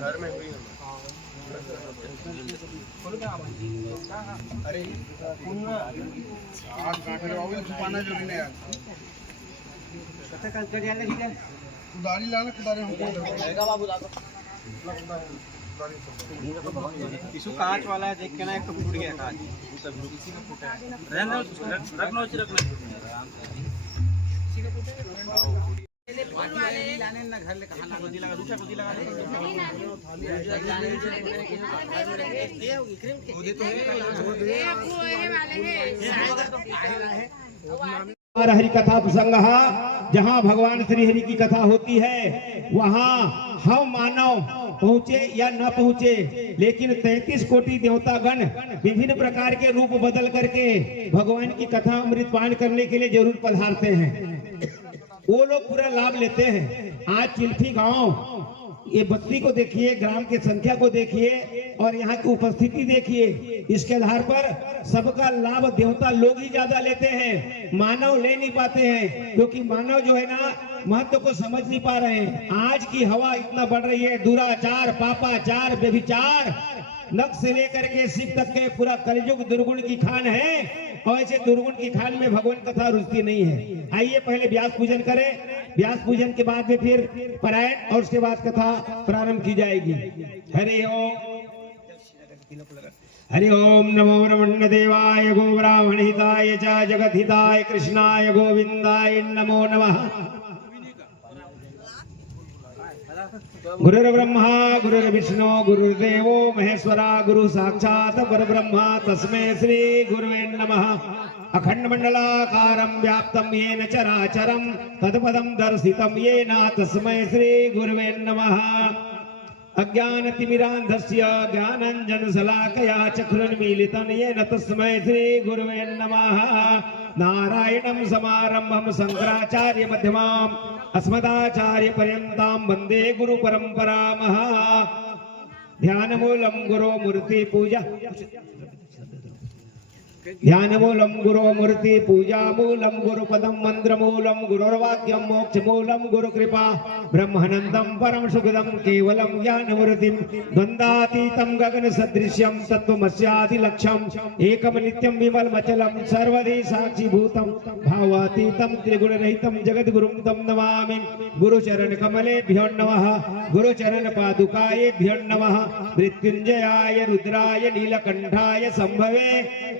घर में हुई अरे आज छुपाना जरूरी नहीं यार कुदारी लाना कुदारी बाबू इशू कांच वाला है देख के ना एक तो फूट गया कांच रहना रखना लाने ना घर ले कहां लगा लगा दूसरा को लगा हरि कथा प्रसंग जहाँ भगवान श्री हरि की कथा होती है वहाँ हम मानव पहुँचे या न पहुँचे, लेकिन 33 कोटि देवतागण विभिन्न प्रकार के रूप बदल करके भगवान की कथा अमृतपान करने के लिए जरूर पधारते हैं। वो लोग पूरा लाभ लेते हैं। आज चिल्फी गांव ये बस्ती को देखिए, ग्राम की संख्या को देखिए और यहाँ की उपस्थिति देखिए, इसके आधार पर सबका लाभ देवता लोग ही ज्यादा लेते हैं, मानव ले नहीं पाते हैं, क्योंकि मानव जो है ना महत्व को समझ नहीं पा रहे हैं। आज की हवा इतना बढ़ रही है, दुराचार, पापाचार, व्यभिचार, नख से लेकर के सिख तक के पूरा कलयुग दुर्गुण की खान है, और ऐसे दुर्गुण की खान में भगवान कथा रुचती नहीं है। आइए पहले व्यास पूजन करें, व्यास पूजन के बाद में फिर पारायण और उसके बाद कथा प्रारंभ की जाएगी। हरि ओम नमो ब्रह्मण्य देवाय गो ब्राह्मण हिताय च जगत हिताय कृष्णाय गोविंदाय नमो नमः। गुरुर्ब्रह्मा गुरुर्विष्णु गुरुर्देवो महेश्वरा गुरु साक्षात् परब्रह्म तस्मै श्री गुरुवे नमः। अखंड मंडलाकारं व्याप्तं येन चराचरं तत्पदं दर्शितं येन तस्मै श्री गुरुवे नमः। अज्ञानतिमिरान्धस्य ज्ञानाञ्जनशलाकया चक्षुरुन्मीलितं येन तस्मै श्री गुरुवे नमः। नारायणं समारम्भं शंकराचार्य मध्यमाम् अस्मदाचार्य पर्यन्तां वन्दे गुरु परम्पराम्। ध्यानमूलं गुरो मूर्ति पूजा, ध्यानमूलं गुरो मूर्ति पूजा मूलं गुरुपदं मंत्रमूलं गुरुर्वाक्यं मोक्षमूलं गुरुकृपा ब्रह्मानन्दं परम सुखदं केवलं ज्ञानमूर्तिं द्वन्द्वातीतं गगनसदृश्यं तत्त्वमस्यादिलक्ष्यम् एकं नित्यं विमलमचलं सर्वदि साक्षीभूतं भावातीतं त्रिगुणरहितं जगद्गुरुं तं नमामि। गुरुचरणकमलेभ्यो नमः, गुरुचरणपादुकायेभ्यो नमः। मृत्युञ्जयाय रुद्राय नीलकण्ठाय संभवे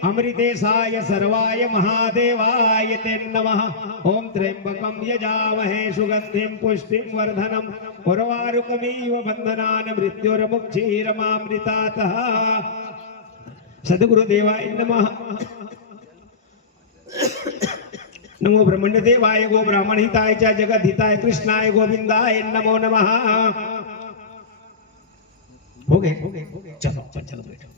अमृतेशाय सर्वाय महादेवाय ते नमः। ओम त्र्यंबकं यजामहे सुगंधिं पुष्टिं वर्धनम् उर्वारुकमिव बन्धनान् मृत्युर्मुक्षीरमामृतातः। सद्गुरुदेवाय नमः। नमो ब्रह्मण्य देवाय गो ब्राह्मण हिताय च जगत हिताय कृष्णाय गोविंदाय नमो नमः। हो गए चलो चलो बैठो।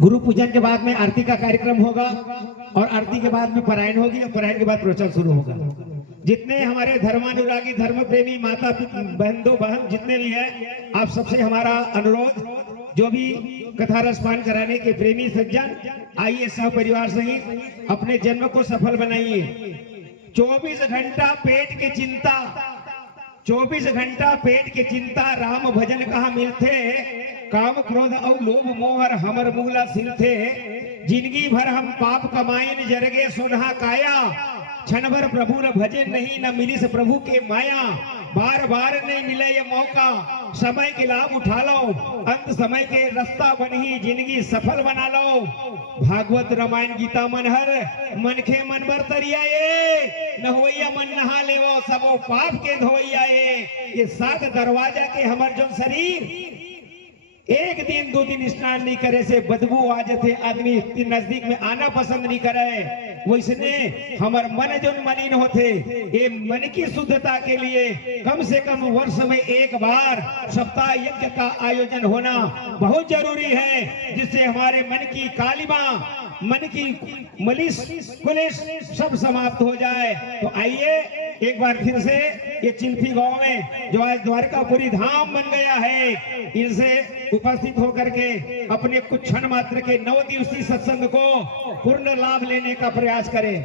गुरु पूजन के बाद में आरती का कार्यक्रम होगा और आरती के बाद में पारायण होगी और पारायण के बाद प्रवचन शुरू होगा। जितने हमारे धर्मानुरागी धर्म प्रेमी माता बहनों बहन जितने भी हैं, आप सबसे हमारा अनुरोध, जो भी कथा रसपान कराने के प्रेमी सज्जन, आइए सह परिवार सहित अपने जन्म को सफल बनाइए। 24 घंटा पेट के चिंता, 24 घंटा पेट के चिंता, राम भजन कहाँ मिलते, काम क्रोध और लोभ मोहर हमर मूला सिलथे। जिंदगी भर हम पाप कमाइन जरगे सोनहा काया, क्षण भर प्रभु न भजे नहीं, न मिली से प्रभु के माया। बार बार नहीं मिले ये मौका, समय के लाभ उठा लो, अंत समय के रास्ता बनी जिंदगी सफल बना लो। भागवत रामायण गीता मनहर मनखे मन बर तरियाए, नहवैया मन नहा लेवो सबो पाप के धोइयाए। ये 7 दरवाजा के हमर जो शरीर, एक दिन 2 दिन स्नान नहीं करे से बदबू आ जाते, आदमी नजदीक में आना पसंद नहीं करे। वैसने हमार मन जो मलिन होते, ये मन की शुद्धता के लिए कम से कम वर्ष में एक बार सप्ताह यज्ञ का आयोजन होना बहुत जरूरी है, जिससे हमारे मन की कालिमा, मन की मलिस कुलिस सब समाप्त हो जाए। तो आइए एक बार फिर से ये चिंफी गांव में जो आज द्वारकापुरी धाम बन गया है, इनसे उपस्थित होकर के अपने कुछ क्षण मात्र के 9 दिवसीय सत्संग को पूर्ण लाभ लेने का प्रयास करें।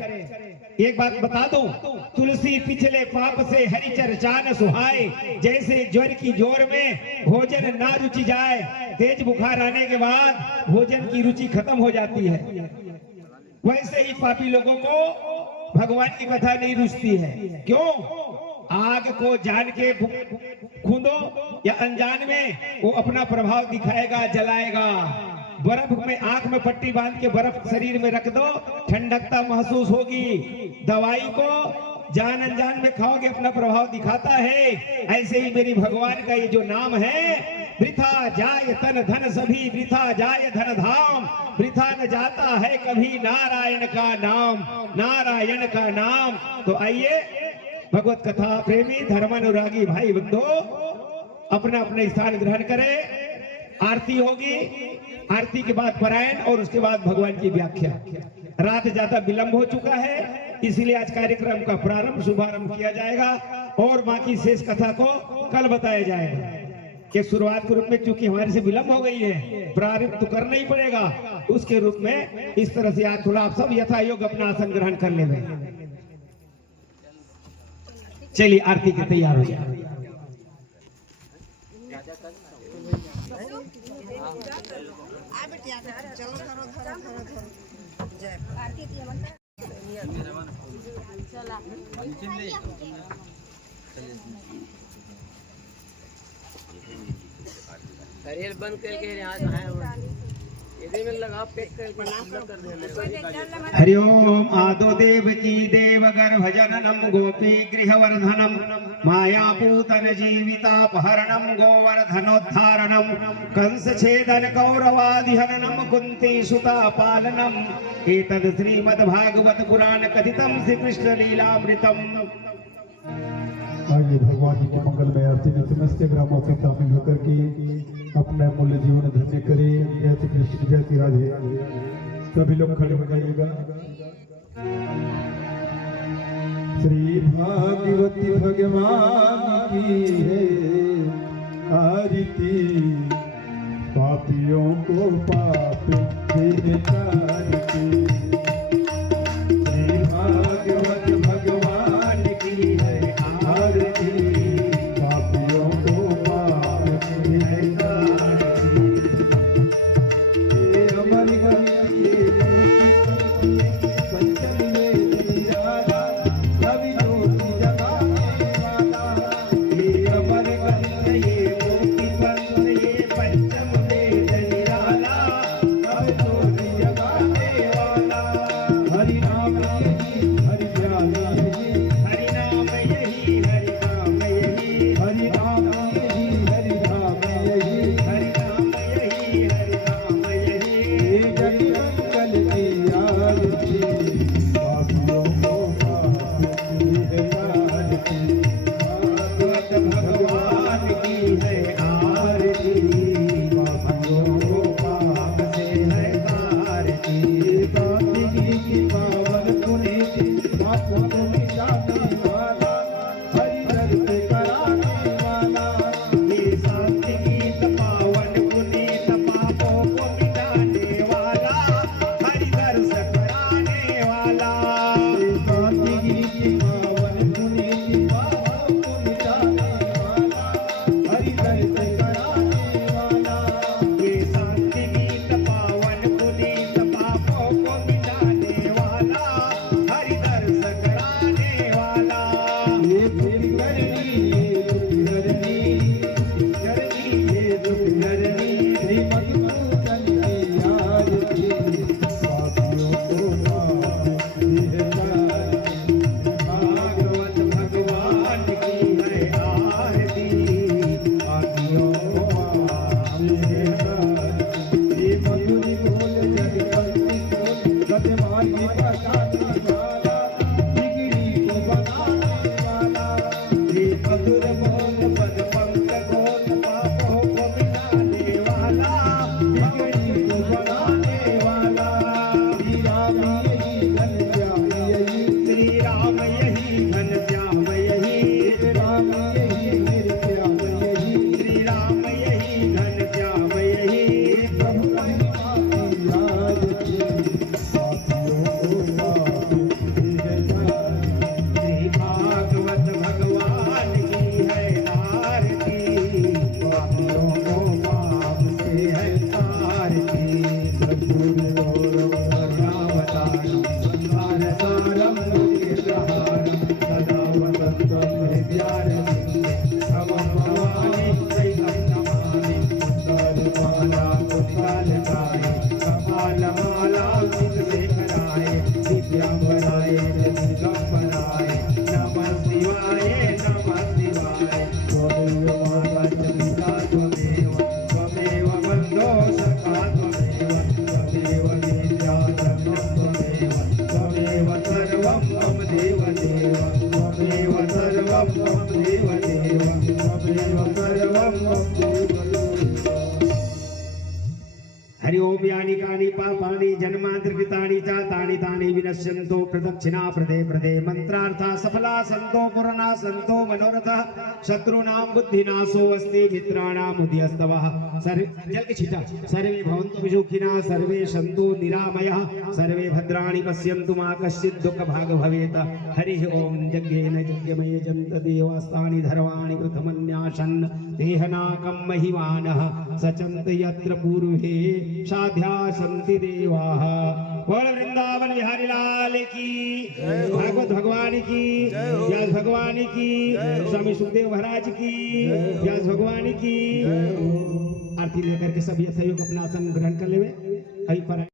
एक बात बता दूं, तुलसी पिछले पाप से हरि चर्चा न सुहाए। जैसे ज्वर की जोर में भोजन ना रुचि जाए, तेज बुखार आने के बाद भोजन की रुचि खत्म हो जाती है, वैसे ही पापी लोगों को भगवान की कथा नहीं रुचती है। क्यों? आग को जान के खूंदो या अनजान में वो अपना प्रभाव दिखाएगा, जलाएगा। बर्फ में आंख में पट्टी बांध के बर्फ शरीर में रख दो, ठंडकता महसूस होगी। दवाई को जान अनजान में खाओगे, अपना प्रभाव दिखाता है। ऐसे ही मेरी भगवान का ये जो नाम है, वृथा जाय तन धन सभी, वृथा जाय धन धाम, वृथा न जाता है कभी नारायण का नाम, नारायण का नाम। तो आइए भगवत कथा प्रेमी धर्मानुरागी भाई बंधो अपना अपना स्थान ग्रहण करें। आरती होगी, आरती के बाद पारायण और उसके बाद भगवान की व्याख्या। रात ज्यादा विलंब हो चुका है, इसीलिए आज कार्यक्रम का प्रारंभ शुभारंभ किया जाएगा और बाकी शेष कथा को कल बताया जाएगा। कि शुरुआत के रूप में चूंकि हमारे से विलंब हो गई है, प्रारंभ तो करना ही पड़ेगा। उसके रूप में इस तरह से आज थोड़ा आप सब यथा योग्य अपना आसन ग्रहण कर ले। चलिए आरती के तैयार हो जाए। करियर बंद करके आज आए में लगा पैक कर। हरिओम आदो देव की देवगर भजननम गोपी गृहवर्धनम मायापूतन जीवितापहरणम गोवर्धनोद्धारणम कंस छेदन कौरवादिहननम कुंती सुता पालनम एतद श्रीमद् भागवत पुराण कथितम श्री कृष्ण लीलामृतम। आइए भगवान जी के मंगलमय आरती में समस्त ग्रामों से शामिल होकर के अपना मूल्य जीवन धन्य करे। जय श्री कृष्ण, जय श्री राधे। सभी लोग खड़े हो जाइएगा। श्री भागवती भगवान की है आरती, पापियों को पाप से तारती। श्री भागवत भगवान की है आरती, पापियों को पाप से तारती। ये अमर गंगे पंचम में निराला, कवि ज्योति जगाने वाला। ये अमर गंगे ये मोती पंथ ये पंचम वेद निराला, कवि ज्योति जगाने वाला। ओम यानि कानि पापानि जन्मांतरकृतानि च तानि तानि विनश्यन्तो प्रदक्षिणा प्रदे प्रदे मंत्रार्था सफला सन्तो पूर्णा सन्तो मनोरथः शत्रूणां बुद्धिनाशो अस्ति मित्राणां उदयस्तवः जल के छिटा सर्वे भवन्तु सुखिनः सर्वे सन्तु निरामयः सर्वे भद्राणि पश्यन्तु मा कश्चित् दुःखभाग् भवेत् हरिः ओम यज्ञेन यज्ञमये जन्त देवास्तानि धर्वाणि प्रथमन्यासन् देहनाकं महिमानः सचन्त यत्र पूर्वे साध्या सन्ति देवाः। बोल वृंदावन बिहारी लाल की, भागवत भगवान की, व्यास भगवान की, स्वामी सुखदेव महाराज की, व्यास भगवान की। आरती लेकर के सभी सहयोग अपना आसन ग्रहण कर लेवे। अभी पर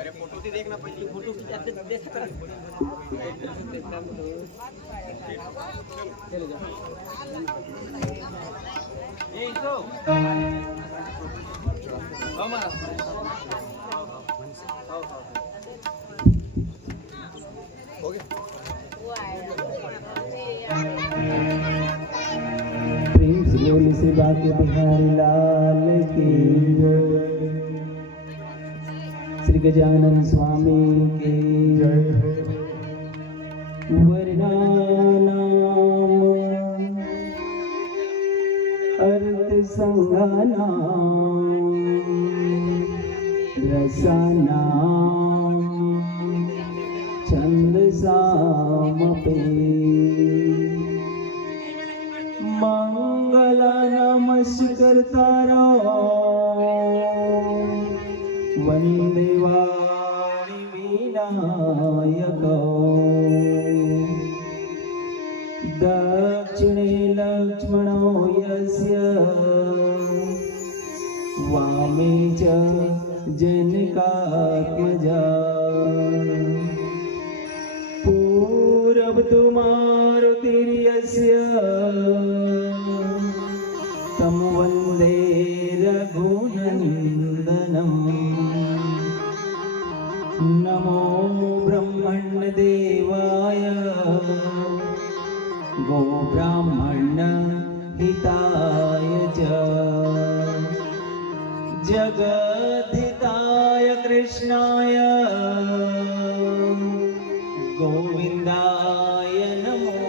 अरे फोटो तो देखना पहले फोटो ये तो हमारा हो गया प्रेम से बोली से बात बिहारी लाल की, श्री गजानन स्वामी के वर्णानाम अर्थ संघानाम रसानाम छंदसामपि मंगल नमस्कृतारो वंदे वाणी विनायको दक्षिणे लक्ष्मणो यस्य वामे च जनकात्मजा पूरवतु मारुतिर्यस्य तं वन्दे रघुनन्दनम्। नमो ब्रह्मण्यदेवाय गोब्राह्मणहिताय च जगद्धिताय कृष्णाय गोविन्दाय नमो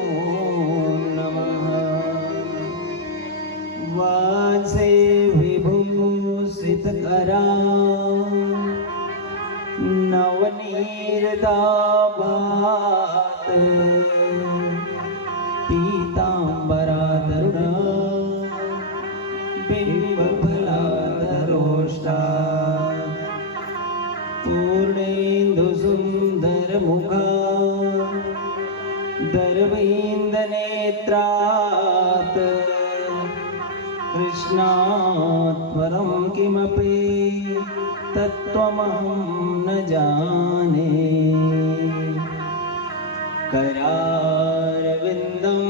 नमः। वासे विभूषितकरा नवनीरदाभात पीताम्बराधरुणा बिम्बफलाधरोष्टा पूर्णेन्दुसुन्दरमुखा दर्वेन्द्रनेत्रात् कृष्णात् परं किमपि तत्त्वमहं न जाने। करारविन्दं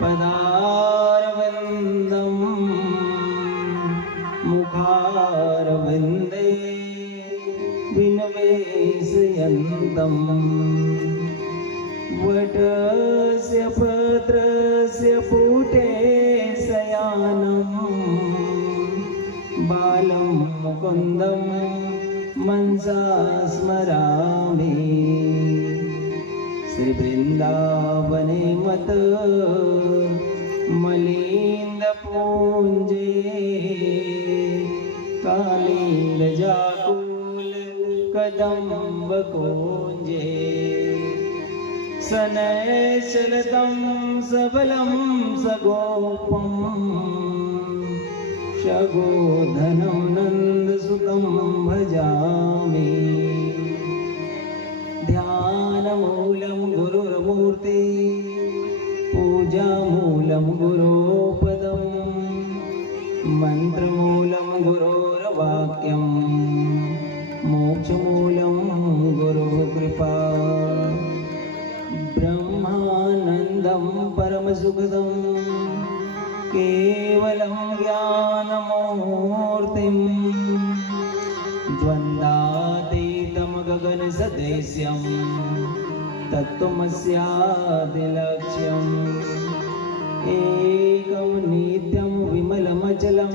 पदारविन्दं मुखारविन्दे विनिवेशयन्तं वटस्य पत्रस्य पुटे शयानं बालं मुकुन्दं मनसा स्मरामि। श्री वृंदावने मत मलिन्दपुञ्जे कालिन्दजाकुल कदम्बकुञ्जे सनयशलतं सबलं सगोपं शगोधनं नन्दसुतं भजामि। ध्यानमूलं गुरुर्मूर्ति पूजामूलं गुरोपदं मन्त्रमूलं गुरोर्वाक्यं मोक्षमूलं गुरुकृपा। ब्रह्मानन्दं परमसुखदं केवलं ज्ञानमूर्तिं द्वन्द्वातीतं गगनसदृश्यं तत्त्वमस्यादिलक्ष्यम् एकं नित्यं विमलमचलं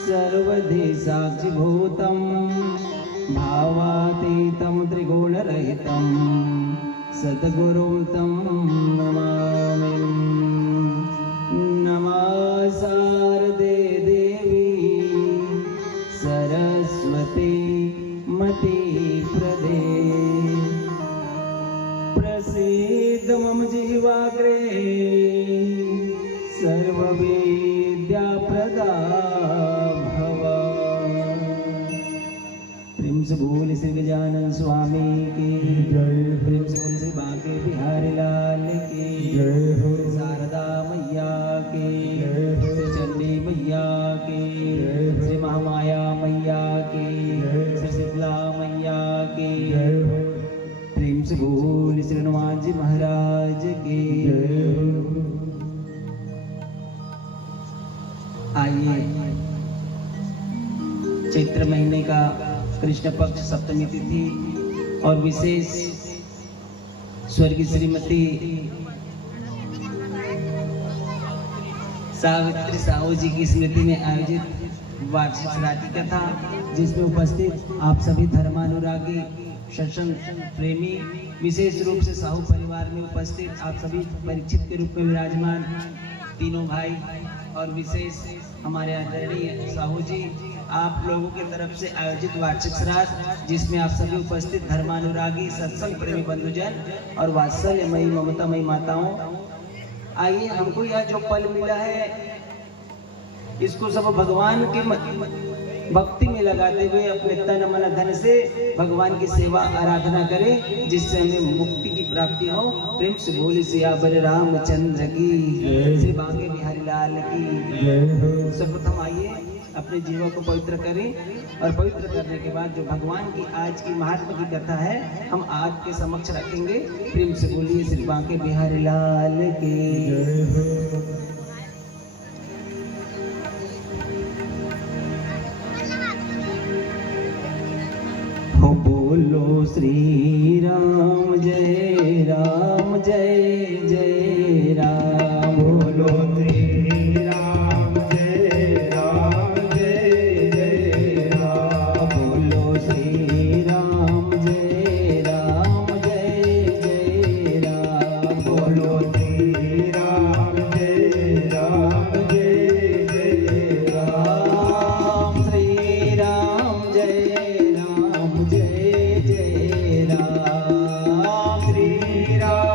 सर्वधि साक्षिभूतं भावातीतं त्रिगुणरहितं सद्गुरुं तं नमामि। नमः शारदे देवी सरस्वती मतिप्रदे प्रसीद मम जीवाग्रे सर्वविद्याप्रदा भव। प्रेम से बोल श्री गजानन स्वामी की जय प्रेम से बोल श्री बांके बिहारी लाल की जय हो। शारदा मैया की जय हो। श्री चंडी मैया की जय हो। श्री महामाया मैया की जय हो। श्री शीतला मैया की जय हो। प्रेम से बोल श्री हनुमान जी महाराज की जय हो। आइए चैत्र महीने का कृष्ण पक्ष सप्तमी तिथि और विशेष स्वर्गीय श्रीमती सावित्री साहू जी की स्मृति में आयोजित वार्षिक श्राद्ध कथा, जिसमें उपस्थित आप सभी धर्मानुरागी सत्संग प्रेमी, विशेष रूप से साहू परिवार में उपस्थित आप सभी परीक्षित के रूप में विराजमान तीनों भाई और विशेष हमारे आदरणीय साहू जी, आप लोगों की तरफ से आयोजित वार्षिक श्राद्ध, जिसमें आप सभी उपस्थित धर्मानुरागी सत्संग प्रेमी बंधुजन और वात्सल्यमयी ममतामयी माताओं, आइए हमको यह जो पल मिला है इसको सब भगवान के भक्ति में लगाते हुए अपने तन मन धन से भगवान की सेवा आराधना करें, जिससे हमें मुक्ति की प्राप्ति हो। प्रेम से बोले सियावर रामचंद्र की, श्री बांके बिहारी लाल की। सर्वप्रथम आइए अपने जीवन को पवित्र करें और पवित्र करने के बाद जो भगवान की आज की महात्मा की कथा है हम आपके समक्ष रखेंगे। प्रेम से बोलिए श्री बांके बिहारी लाल की। हो बोलो श्री राम जय राम जय जय राम। बोलो श्री राम जय राम जय जय राम। बोलो श्री राम जय राम जय जय राम। बोलो श्री राम जय राम जय जय राम। श्री राम जय राम जय जय राम। श्री राम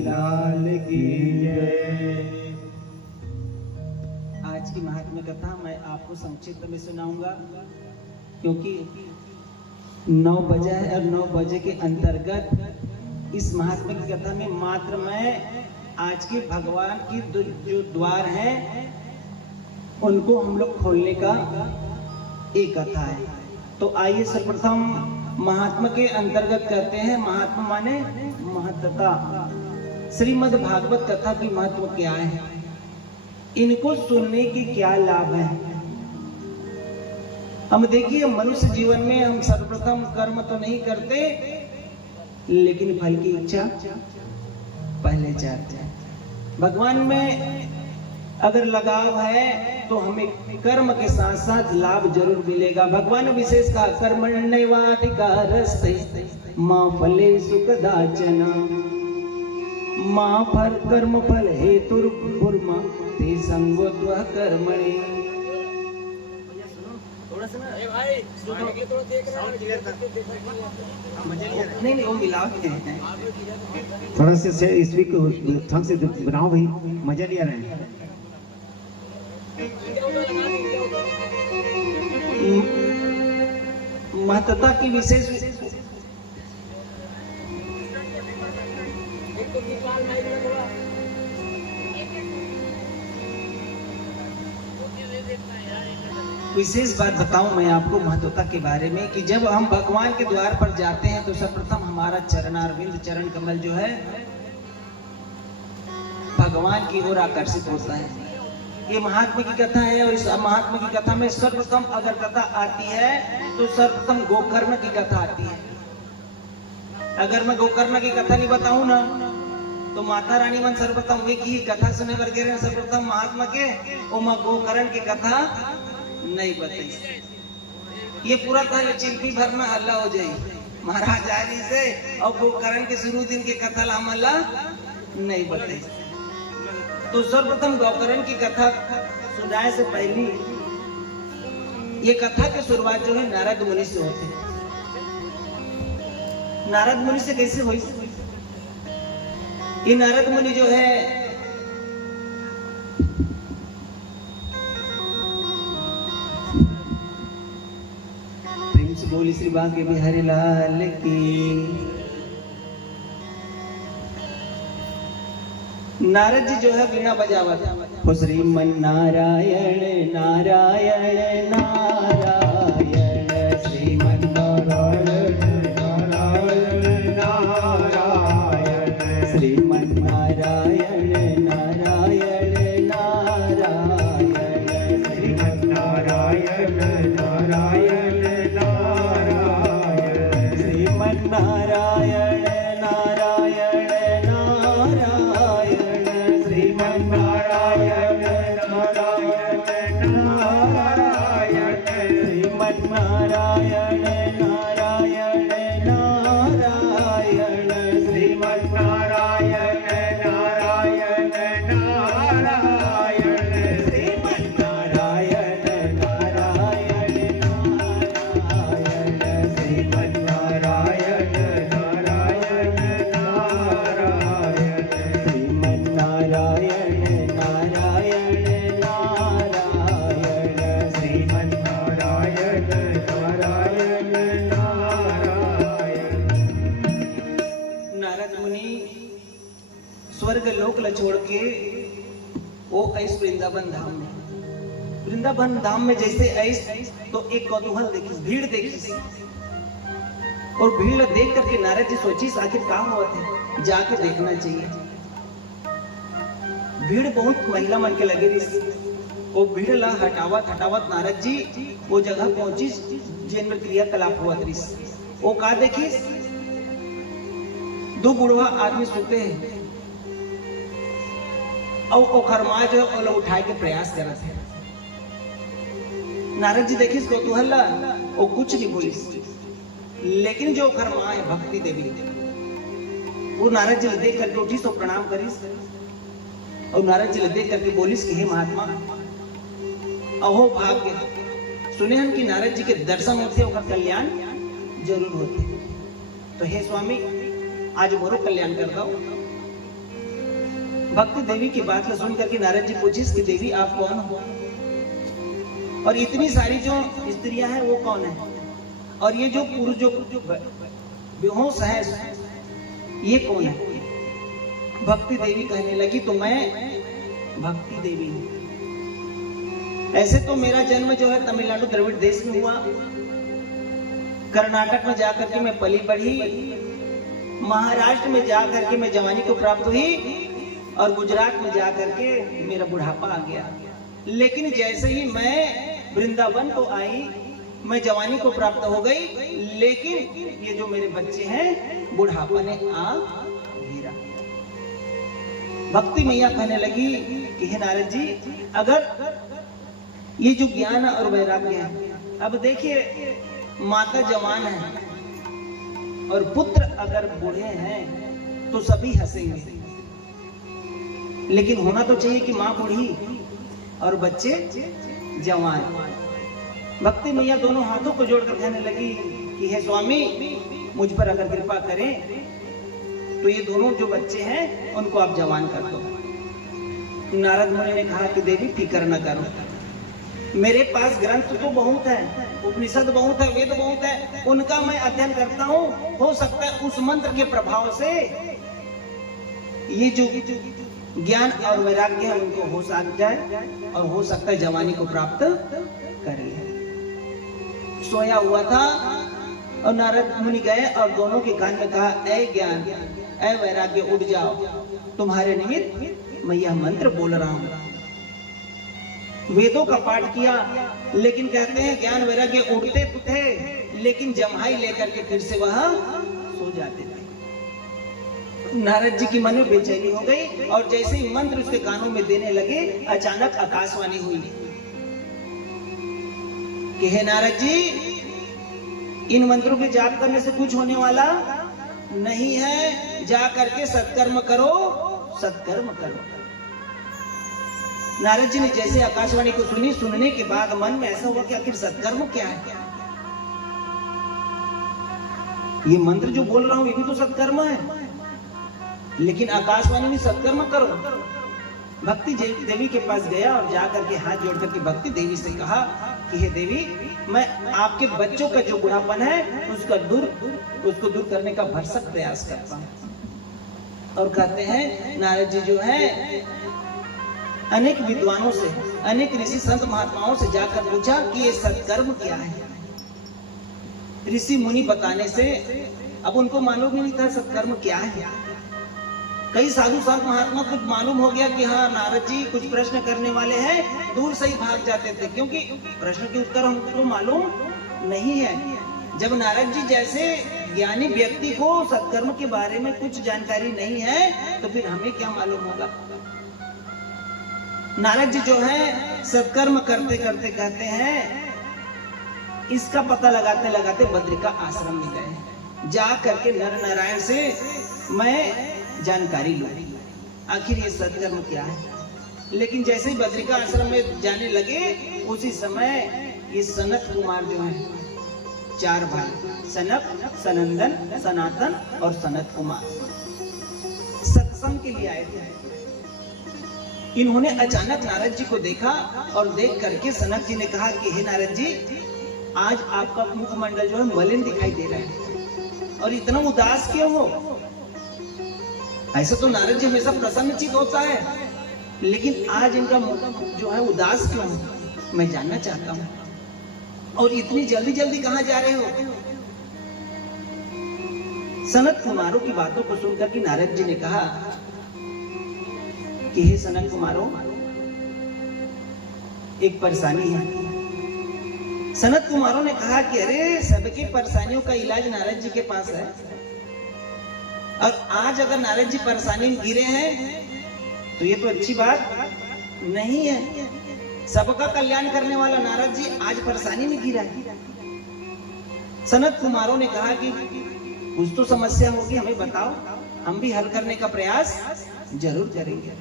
लाल की जय। आज की महात्म्य कथा मैं आपको संक्षिप्त में सुनाऊंगा, क्योंकि 9 बजे है और 9 बजे के अंतर्गत इस महात्म्य की कथा में मात्र मैं आज के भगवान की जो द्वार हैं उनको हम लोग खोलने का एक कथा है। तो आइए सर्वप्रथम महात्मा के अंतर्गत करते हैं। महात्मा माने महत्ता। श्रीमद् भागवत कथा की महत्व क्या है, इनको सुनने की क्या लाभ है। हम देखिए मनुष्य जीवन में हम सर्वप्रथम कर्म तो नहीं करते, लेकिन फल की इच्छा पहले चाहते हैं। भगवान में अगर लगाव है तो हमें कर्म के साथ साथ लाभ जरूर मिलेगा। भगवान विशेष का कर्मण्येवाधिकारस्ते मा फलेषु कदाचन मा फल कर्म फल हेतुर्भुर्मा ते संगोत्वः कर्मणि। थोड़ा सा ना भाई थोड़ा देख रहा नहीं वो मिला के हैं। थोड़ा से स्पीक ढंग से बनाओ भाई, मजा नहीं आ रहा है। महत्ता की विशेष बात बताऊं मैं आपको महत्वता के बारे में, कि जब हम भगवान के द्वार पर जाते हैं तो सर्वप्रथम हमारा चरणारविंद चरण कमल जो है भगवान की ओर आकर्षित होता है। ये महात्मा की कथा है और इस महात्मा की कथा में सर्वप्रथम अगर कथा आती है तो सर्वप्रथम गोकर्ण की कथा आती है। अगर मैं गोकर्ण की कथा नहीं बताऊं ना तो माता रानी मन सर्वप्रथम एक ही कथा सुने करके सर्वप्रथम महात्मा के वो मां गोकर्ण की कथा नहीं बताई। ये पूरा पहले चिल्पी भर में हल्ला हो जाए महाराज आदि से और गोकर्ण के शुरू दिन के कथा हम हल्ला नहीं बताई। तो सर्वप्रथम गोकर्ण की कथा सुनाए से पहले ये कथा की शुरुआत जो है नारद मुनि से होती है। नारद मुनि से कैसे हुई? ये नारद मुनि जो है प्रेम से बोली श्री बांके बिहारी लाल की। नारद जी जो है बिना बजावत हो श्रीमन नारायण नारायण नारायण श्रीमन नारायण नारायण नारायण श्रीमन नारायण नारायण नारायण श्रीमन नारायण नारायण नारायण श्रीमन नारायण छोड़ के वो ऐस वृंदावन धाम में, वृंदावन धाम में जैसे ऐस तो एक कौतूहल देखी, भीड़ देखी और भीड़ देख करके नारद जी सोची आखिर काम हुआ थे, जाके देखना चाहिए। भीड़ बहुत महिला मन के लगे रही, वो भीड़ ला हटावत हटावत नारद जी वो जगह पहुंची जिनमें क्रियाकलाप हुआ थी। वो कहा देखी 2 बुढ़वा आदमी सोते हैं और ओखरमा जो है वो उठाए के प्रयास कर रहे थे। नारद जी देखिस कौतूहल वो कुछ नहीं बोली, लेकिन जो ओखरमा है भक्ति देवी वो नारद जी देख करके उठी तो प्रणाम करीस और नारद जी देख करके बोलिस कि हे महात्मा अहो भाग्य सुने हम कि नारद जी के दर्शन होते और कल्याण जरूर होते, तो हे स्वामी आज मोरो कल्याण कर दो। भक्ति देवी की बात को सुन करके नारद जी पूछे कि देवी आप कौन हो, और इतनी सारी जो स्त्रियां हैं वो कौन है, और ये जो पुरुष जो बेहोश है ये कौन है। भक्ति देवी कहने लगी तो मैं भक्ति देवी हूं। ऐसे तो मेरा जन्म जो है तमिलनाडु द्रविड़ देश में हुआ, कर्नाटक में जाकर के मैं पली बढ़ी, महाराष्ट्र में जाकर के मैं जवानी को प्राप्त हुई, और गुजरात में जाकर के मेरा बुढ़ापा आ गया। लेकिन जैसे ही मैं वृंदावन को आई मैं जवानी को प्राप्त हो गई, लेकिन ये जो मेरे बच्चे हैं बुढ़ापा ने आ घेरा। भक्ति मैया कहने लगी कि हे नारद जी, अगर ये जो ज्ञान और वैराग्य है, अब देखिए माता जवान है और पुत्र अगर बूढ़े हैं तो सभी हंसेंगे, लेकिन होना तो चाहिए कि माँ बूढ़ी और बच्चे जवान। भक्ति मैया दोनों हाथों को जोड़कर कहने लगी कि हे स्वामी, मुझ पर अगर कृपा करें तो ये दोनों जो बच्चे हैं उनको आप जवान कर दो। नारद मुनि ने कहा कि देवी फिक्र न करो, मेरे पास ग्रंथ तो बहुत है, उपनिषद बहुत है, वेद बहुत है, उनका मैं अध्ययन करता हूँ। हो सकता है उस मंत्र के प्रभाव से ये जो ज्ञान और वैराग्य है उनको होश आ जाए, और हो सकता है जवानी को प्राप्त कर ले। सोया हुआ था और नारद मुनि गए और दोनों के कान में कहा, ऐ ज्ञान ऐ वैराग्य उठ जाओ, तुम्हारे निमित्त मैं यह मंत्र बोल रहा हूं। वेदों का पाठ किया, लेकिन कहते हैं ज्ञान वैराग्य उठते तो थे, लेकिन जम्हाई लेकर के फिर से वह सो जाते थे। नारद जी की मन में बेचैनी हो गई, और जैसे ही मंत्र उसके कानों में देने लगे, अचानक आकाशवाणी हुई कि हे नारद जी, इन मंत्रों के जाप करने से कुछ होने वाला नहीं है, जा करके सत्कर्म करो, सत्कर्म करो। नारद जी ने जैसे आकाशवाणी को सुनी, सुनने के बाद मन में ऐसा हुआ कि आखिर सत्कर्म क्या है। ये मंत्र जो बोल रहा हूं ये भी तो सत्कर्म है, लेकिन आकाशवाणी में सत्कर्म करो। भक्ति देवी के पास गया और जाकर के हाथ जोड़ करके भक्ति देवी से कहा कि हे देवी, मैं आपके बच्चों का जो बुढ़ापन है उसको दूर करने का भरसक प्रयास करता हूं। और कहते हैं नारद जी जो है अनेक विद्वानों से, अनेक ऋषि संत महात्माओं से जाकर पूछा कि ये सत्कर्म क्या है। ऋषि मुनि बताने से अब उनको मालूम ही नहीं था सत्कर्म क्या है। कई साधु संत महात्मा को मालूम हो गया कि हाँ नारद जी कुछ प्रश्न करने वाले हैं, दूर से ही भाग जाते थे, क्योंकि प्रश्न के उत्तर हमको मालूम नहीं है। जब नारद जी जैसे ज्ञानी व्यक्ति को सत्कर्म के बारे में कुछ जानकारी नहीं है, तो फिर हमें क्या मालूम होगा। नारद जी जो है सत्कर्म करते करते कहते हैं, इसका पता लगाते लगाते बद्रिका आश्रम में गए। जा करके नर नारायण से मैं जानकारी लो आखिर ये सत्कर्म क्या है। लेकिन जैसे ही बद्रिका आश्रम में जाने लगे, उसी समय ये सनत कुमार जो है, चार भाई सनक, सनंदन, सनातन और सनत कुमार सत्संग के लिए आए थे। इन्होंने अचानक नारद जी को देखा और देख करके सनक जी ने कहा कि हे नारद जी, आज आपका मुखमंडल जो है मलिन दिखाई दे रहा है और इतना उदास क्यों हो। ऐसा तो नारद जी हमेशा प्रसन्नचित होता है, लेकिन आज इनका मुख जो है उदास क्यों है, मैं जानना चाहता हूँ। और इतनी जल्दी जल्दी कहाँ जा रहे हो। सनत कुमारों की बातों को सुनकर कि नारद जी ने कहा कि हे सनत कुमारों, एक परेशानी है। सनत कुमारों ने कहा कि अरे सबकी परेशानियों का इलाज नारद जी के पास है, और आज अगर नारद जी परेशानी में गिरे हैं तो ये तो अच्छी बात नहीं है। सबका कल्याण करने वाला नारद जी आज परेशानी में गिरा है। सनत कुमारों ने कहा कि कुछ तो समस्या होगी, हमें बताओ, हम भी हल करने का प्रयास जरूर करेंगे।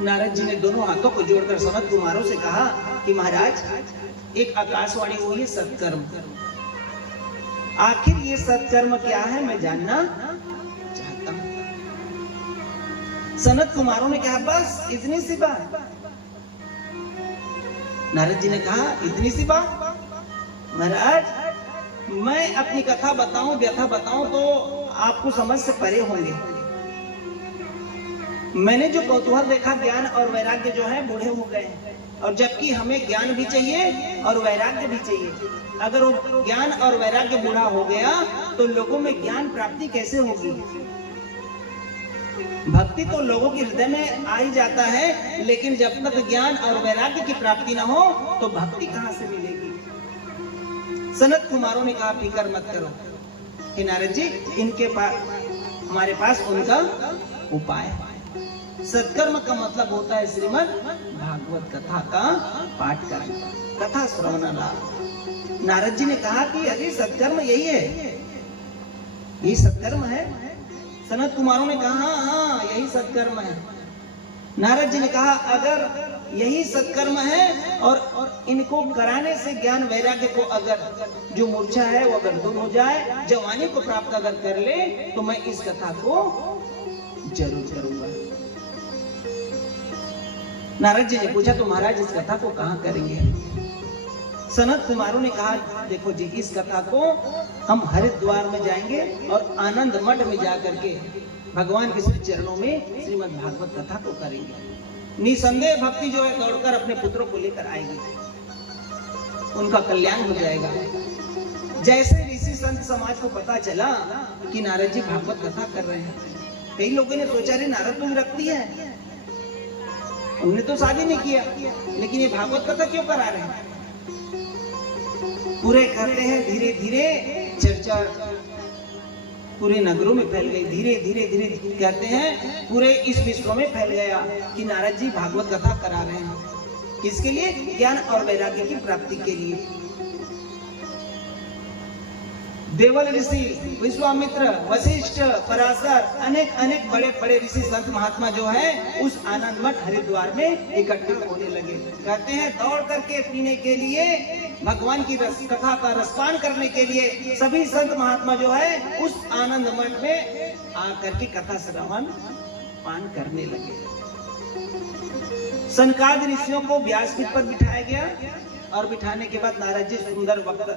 नारद जी ने दोनों हाथों को जोड़कर सनत कुमारों से कहा कि महाराज, एक आकाशवाणी हुई है सत्कर्म। आखिर ये सत्कर्म क्या है, मैं जानना चाहता हूं। सनत कुमारों ने कहा बस इतनी सी बात। नारद जी ने कहा इतनी सी बात? महाराज मैं अपनी कथा बताऊं, व्यथा बताऊं तो आपको समझ से परे होंगे। मैंने जो कौतूहल देखा, ज्ञान और वैराग्य जो है बूढ़े हो गए हैं, और जबकि हमें ज्ञान भी चाहिए और वैराग्य भी चाहिए। अगर वो ज्ञान और वैराग्य बूढ़ा हो गया तो लोगों में ज्ञान प्राप्ति कैसे होगी? भक्ति तो लोगों के हृदय में आ ही जाता है, लेकिन जब तक ज्ञान और वैराग्य की प्राप्ति ना हो तो भक्ति कहां से मिलेगी? सनत कुमारों ने कहा फिक्र मत करो कि नारद जी, इनके पास हमारे पास उनका उपाय है। सत्कर्म का मतलब होता है श्रीमद् भागवत कथा का पाठ करना, कथा श्रवण लाभ। नारद जी ने कहा कि अरे सत्कर्म यही है, यही सत्कर्म है। सनत कुमारों ने कहा हाँ यही सत्कर्म है। नारद जी ने कहा अगर यही सत्कर्म है और इनको कराने से ज्ञान वैराग्य को, अगर जो मूर्छा है वो अगर दूर हो जाए, जवानी को प्राप्त अगर कर ले, तो मैं इस कथा को जरूर करूंगा। नारद जी ने पूछा तो महाराज इस कथा को कहाँ करेंगे? सनत कुमारों ने कहा देखो जी, इस कथा को हम हरिद्वार में जाएंगे और आनंद मठ में जाकर के भगवान के श्री चरणों में श्रीमद् भागवत कथा को करेंगे। निसंदेह भक्ति जो है दौड़कर अपने पुत्रों को लेकर आएगी, उनका कल्याण हो जाएगा। जैसे ऋषि संत समाज को पता चला कि नारद जी भागवत कथा कर रहे हैं, कई लोगों ने सोचा रे नारद तो रखती है, उन्होंने तो शादी नहीं किया, लेकिन ये भागवत कथा क्यों करा रहे हैं? पूरे करते हैं, धीरे धीरे चर्चा पूरे नगरों में फैल गई। धीरे धीरे धीरे कहते हैं पूरे इस विश्व में फैल गया कि नारद जी भागवत कथा करा रहे हैं। किसके लिए? ज्ञान और वैराग्य की प्राप्ति के लिए। देवल ऋषि, विश्वामित्र, वशिष्ठ, पराशर, अनेक अनेक बड़े बड़े ऋषि संत महात्मा जो है उस आनंद मठ हरिद्वार में इकट्ठे होने लगे। कहते हैं दौड़ करके पीने के लिए, भगवान की कथा का रसपान करने के लिए सभी संत महात्मा जो है उस आनंद मठ में आकर के कथा श्रवण पान करने लगे। सनकादि ऋषियों को व्यासपीठ पर बिठाया गया और बिठाने के बाद नारद जी सुंदर वक्त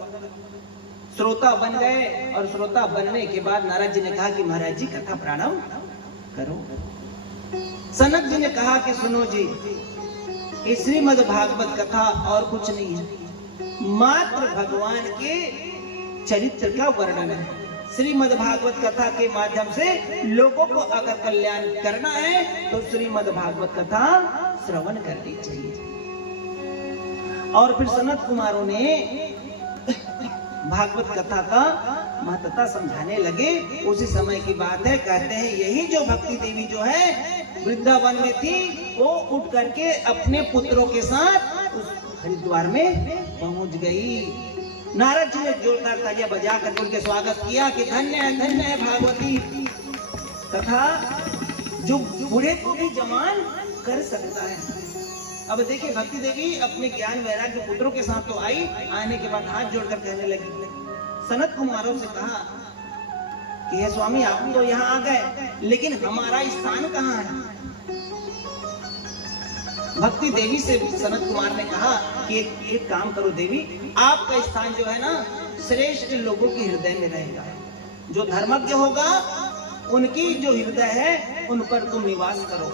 श्रोता बन गए, और श्रोता बनने के बाद नारद जी ने कहा कि महाराज जी कथा प्रारंभ करो। सनक जी ने कहा कि सुनो जी, इस श्रीमद् भागवत कथा और कुछ नहीं है, मात्र भगवान के चरित्र का वर्णन है। श्रीमद् भागवत कथा के माध्यम से लोगों को अगर कल्याण करना है तो श्रीमद् भागवत कथा श्रवण करनी चाहिए। और फिर सनत कुमारों ने भागवत कथा का महत्ता समझाने लगे। उसी समय की बात है, कहते हैं यही जो भक्ति देवी जो है वृंदावन में थी, वो उठ करके अपने पुत्रों के साथ उस हरिद्वार में पहुंच गई। नारद जी ने जोरदार तालियां बजा कर उनके स्वागत किया कि धन्य है भागवती कथा, जो बूढ़े को भी जवान कर सकता है। अब देखिए भक्ति देवी अपने ज्ञान वैराग्य पुत्रों के साथ तो आई, आने के बाद हाथ जोड़कर कहने लगी। सनत कुमारों से कहा कि हे स्वामी आप तो यहाँ आ गए, लेकिन हमारा स्थान कहाँ है? भक्ति देवी से सनत कुमार ने कहा कि एक काम करो देवी, आपका स्थान जो है ना श्रेष्ठ लोगों के हृदय में रहेगा। जो धर्मज्ञ होगा उनकी जो हृदय है उन पर तुम निवास करो,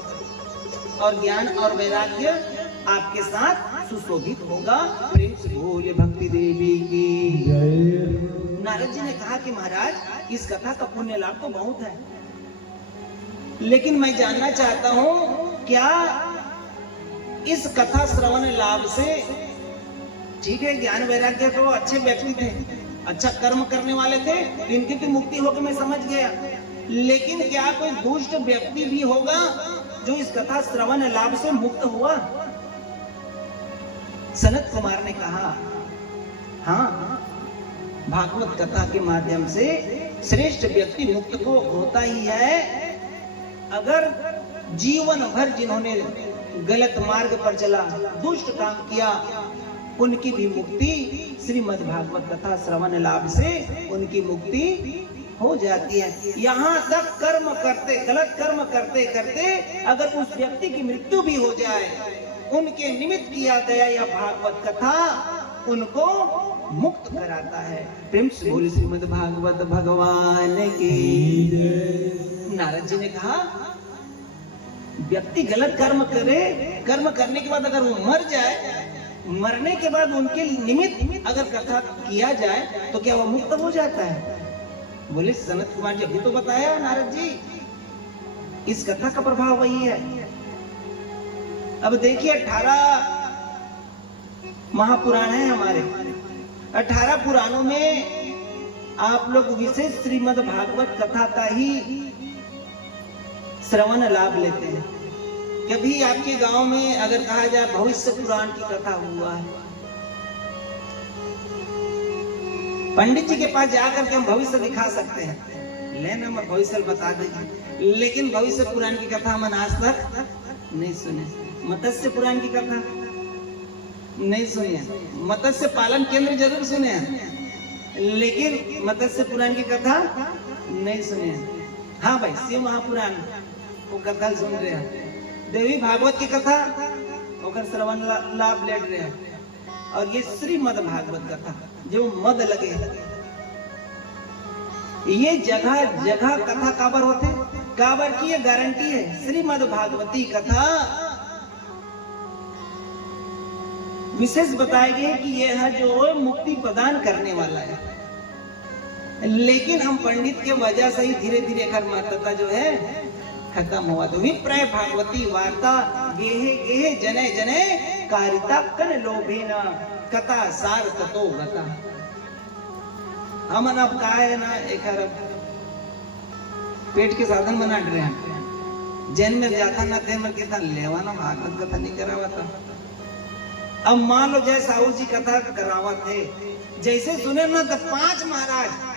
और ज्ञान और वैराग्य आपके साथ सुशोभित होगा। प्रेम से बोलिए भक्ति देवी की जय। नारद जी ने कहा कि महाराज इस कथा का पुण्य लाभ तो बहुत है, लेकिन मैं जानना चाहता हूँ क्या इस कथा श्रवण लाभ से, ठीक है ज्ञान वैराग्य तो अच्छे व्यक्ति थे, अच्छा कर्म करने वाले थे, इनकी तो मुक्ति होगी मैं समझ गया, लेकिन क्या कोई दुष्ट व्यक्ति भी होगा जो इस कथा श्रवण लाभ से मुक्त हुआ? सनत कुमार ने कहा हाँ, भागवत कथा के माध्यम से श्रेष्ठ व्यक्ति मुक्त को होता ही है। अगर जीवन भर जिन्होंने गलत मार्ग पर चला, दुष्ट काम किया, उनकी भी मुक्ति श्रीमद् भागवत कथा श्रवण लाभ से उनकी मुक्ति हो जाती है। यहाँ तक कर्म करते, गलत कर्म करते करते अगर उस व्यक्ति की मृत्यु भी हो जाए, उनके निमित्त किया गया यह भागवत कथा उनको मुक्त कराता है। प्रेम से बोली श्रीमद् भागवत भगवान की। नारद जी ने कहा व्यक्ति गलत कर्म करे, कर्म करने के बाद अगर वो मर जाए, मरने के बाद उनके निमित्त अगर कथा किया जाए तो क्या वो मुक्त हो जाता है? बोले सनत कुमार जी अभी तो बताया नारद जी, इस कथा का प्रभाव वही है। अब देखिए 18 महापुराण है हमारे, 18 पुराणों में आप लोग विशेष श्रीमद् भागवत कथा का ही श्रवण लाभ लेते हैं। कभी आपके गांव में अगर कहा जाए भविष्य पुराण की कथा हुआ है, पंडित जी के पास जाकर के हम भविष्य दिखा सकते हैं, लेना मैं भविष्य बता देंगे, लेकिन भविष्य पुराण की कथा हम आज तक नहीं सुने। मत्स्य पुराण की कथा नहीं सुने, मत्स्य पालन केंद्र जरूर सुने हैं, लेकिन मत्स्य पुराण की कथा नहीं सुने। हाँ भाई, शिव महापुराण वो कथा सुन रहे हैं, देवी भागवत की कथा ओकर श्रवण लाभ ले रहे हैं, और ये श्रीमद् भागवत कथा जो मद लगे, ये जगह जगह कथा काबर होते, काबर की ये गारंटी है। श्रीमद् भागवती कथा विशेष बताए गए कि यह है जो मुक्ति प्रदान करने वाला है, लेकिन हम पंडित के वजह से ही धीरे धीरे कर्मता जो है खत्म हुआ। तो विप्रय भागवती वार्ता गेहे गेहे जने जने कारिता कन लोभेना कथा सार ततो गता। हम अब का है ना एक पेट के साधन बना रहे हैं, जैन में जाता ना थे मैं कहता लेवा ना भागवत कथा नहीं करावा था। अब मान लो जय साहू जी कथा करावा थे, जैसे सुने ना तो 5 महाराज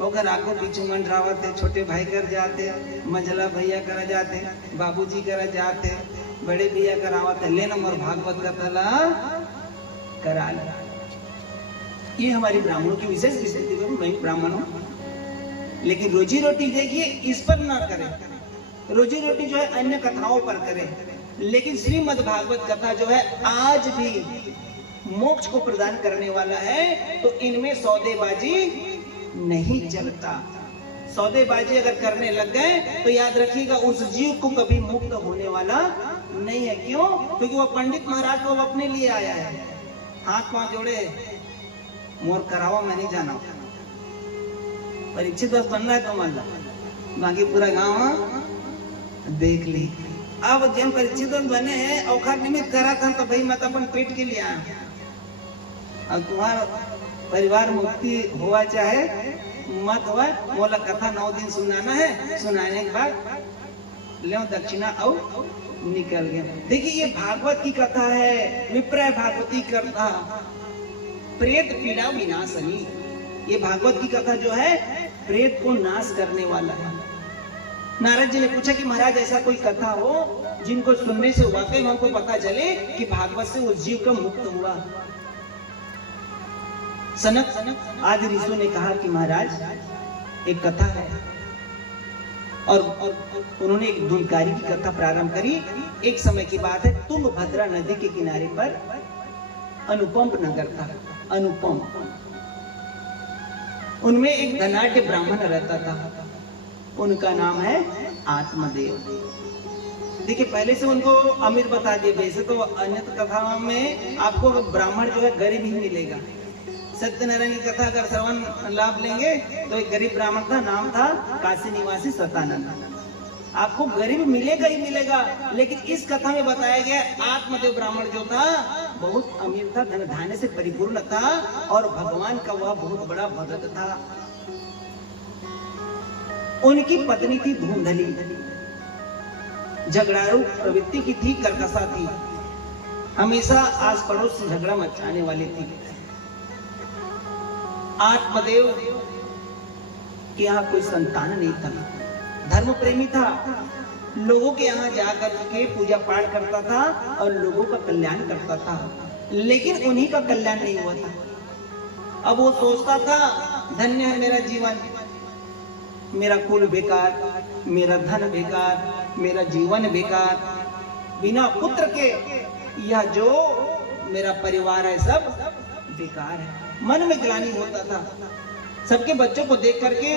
ओकर आगो पीछे मंडरावत है, छोटे भाई कर जाते, मंझला भैया कर जाते, बाबूजी कर जाते, बड़े भैया करावत है, ले नंबर भागवत कथा ला करा ला। ये हमारी ब्राह्मणों की विशेष स्थिति है, मैं ब्राह्मण हूं, लेकिन रोजी रोटी देखिए इस पर ना करें, रोजी रोटी जो है अन्य कथाओं पर करें, लेकिन श्रीमद् भागवत कथा जो है आज भी मोक्ष को प्रदान करने वाला है। तो इनमें सौदेबाजी नहीं चलता। सौदेबाजी अगर करने लग गए तो याद रखिएगा उस जीव को कभी मुक्त होने वाला नहीं है। क्यों? क्योंकि वो पंडित महाराज को अपने लिए आया है, हाथ पांव जोड़े मोर करावा मैं नहीं जाना, परीक्षित बस बनना है तो मान ला, बाकी पूरा गांव देख ली। अब जब परीक्षित बने हैं औखा निमित्त करा था तो भाई मैं तो अपन पेट के लिए आया, अब तुम्हारा परिवार मुक्ति हुआ चाहे मत हुआ, मोला कथा 9 दिन सुनाना है, सुनाने के बाद ले दक्षिणा और निकल गया। देखिए ये भागवत की कथा है, विप्रय भागवती कथा, प्रेत पीड़ा विनाशनी। ये भागवत की कथा जो है प्रेत को नाश करने वाला है। नारद जी ने पूछा कि महाराज ऐसा कोई कथा हो जिनको सुनने से वाकई हमको पता चले कि भागवत से उस जीव का मुक्त हुआ। सनक आदि ऋषियों ने कहा कि महाराज एक कथा है, और उन्होंने एक दुलकारी की कथा प्रारंभ करी। एक समय की बात है, तुंगभद्रा नदी के किनारे पर अनुपम नगर था। अनुपम, उनमें एक धनाढ्य ब्राह्मण रहता था, उनका नाम है आत्मदेव। देखिए पहले से उनको अमीर बता दिए, वैसे तो अन्य कथाओं में आपको ब्राह्मण जो है गरीब ही मिलेगा। सत्यनारायण की कथा अगर श्रवण लाभ लेंगे तो एक गरीब ब्राह्मण था, नाम था काशी निवासी सतानंद। आपको गरीब मिलेगा ही मिलेगा, लेकिन इस कथा में बताया गया आत्मदेव ब्राह्मण जो था बहुत अमीर था, धन धान्य से परिपूर्ण था, और भगवान का वह बहुत बड़ा भक्त था। उनकी पत्नी थी धूंधली, झगड़ारू प्रवृत्ति की थी, कर्कशा थी, हमेशा आस पड़ोस से झगड़ा मचाने वाली थी। आत्मदेव के यहाँ कोई संतान नहीं था, धर्म प्रेमी था, लोगों के यहाँ जाकर के पूजा पाठ करता था और लोगों का कल्याण करता था, लेकिन उन्हीं का कल्याण नहीं हुआ था। अब वो सोचता था धन्य है मेरा जीवन, मेरा कुल बेकार, मेरा धन बेकार, मेरा जीवन बेकार, बिना पुत्र के यह जो मेरा परिवार है सब बेकार है। मन में ग्लानि होता था, सबके बच्चों को देख करके,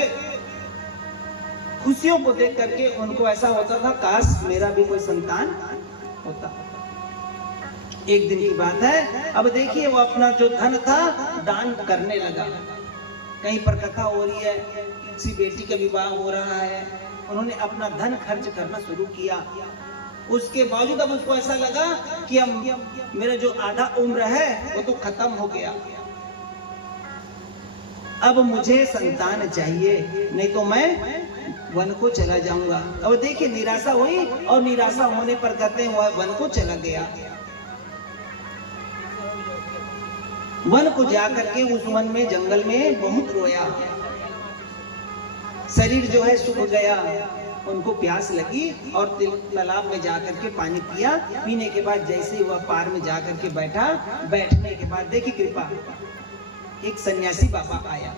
खुशियों को देख करके उनको ऐसा होता था काश मेरा भी कोई संतान होता। एक दिन की बात है, अब देखिए वो अपना जो धन था दान करने लगा। कहीं पर कथा हो रही है, किसी बेटी का विवाह हो रहा है, उन्होंने अपना धन खर्च करना शुरू किया। उसके बावजूद अब उसको ऐसा लगा कि अब मेरा जो आधा उम्र है वो तो खत्म हो गया, अब मुझे संतान चाहिए, नहीं तो मैं वन को चला जाऊंगा। अब देखिए निराशा हुई, और निराशा होने पर कहते हैं वह वन को चला गया। वन को जाकर के उस वन में, जंगल में बहुत रोया, शरीर जो है सूख गया, उनको प्यास लगी और तालाब में जाकर के पानी पिया। पीने के बाद जैसे ही वह पार में जाकर के बैठा, बैठने के बाद देखिए कृपा, एक सन्यासी बाबा आया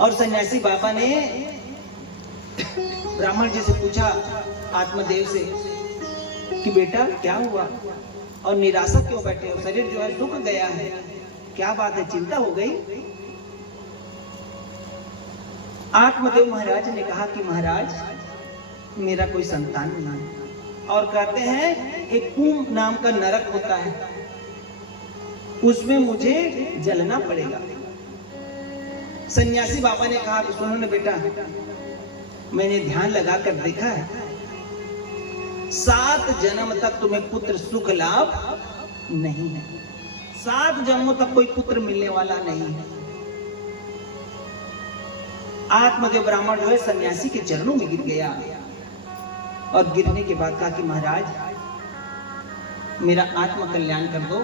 और सन्यासी बाबा ने ब्राह्मण जी से पूछा, आत्मदेव से, कि बेटा क्या हुआ और निराशा क्यों बैठे हो, शरीर जो है सूख गया है, क्या बात है, चिंता हो गई? आत्मदेव महाराज ने कहा कि महाराज मेरा कोई संतान नहीं, और कहते हैं एक कुंभ नाम का नरक होता है, उसमें मुझे जलना पड़ेगा। सन्यासी बाबा ने कहा कि सुनो ना बेटा, मैंने ध्यान लगा कर देखा है, 7 जन्म तक तुम्हें पुत्र सुख लाभ नहीं है, 7 जन्मों तक कोई पुत्र मिलने वाला नहीं है। आत्मदेव ब्राह्मण जो है सन्यासी के चरणों में गिर गया, और गिरने के बाद कहा कि महाराज मेरा आत्म कल्याण कर दो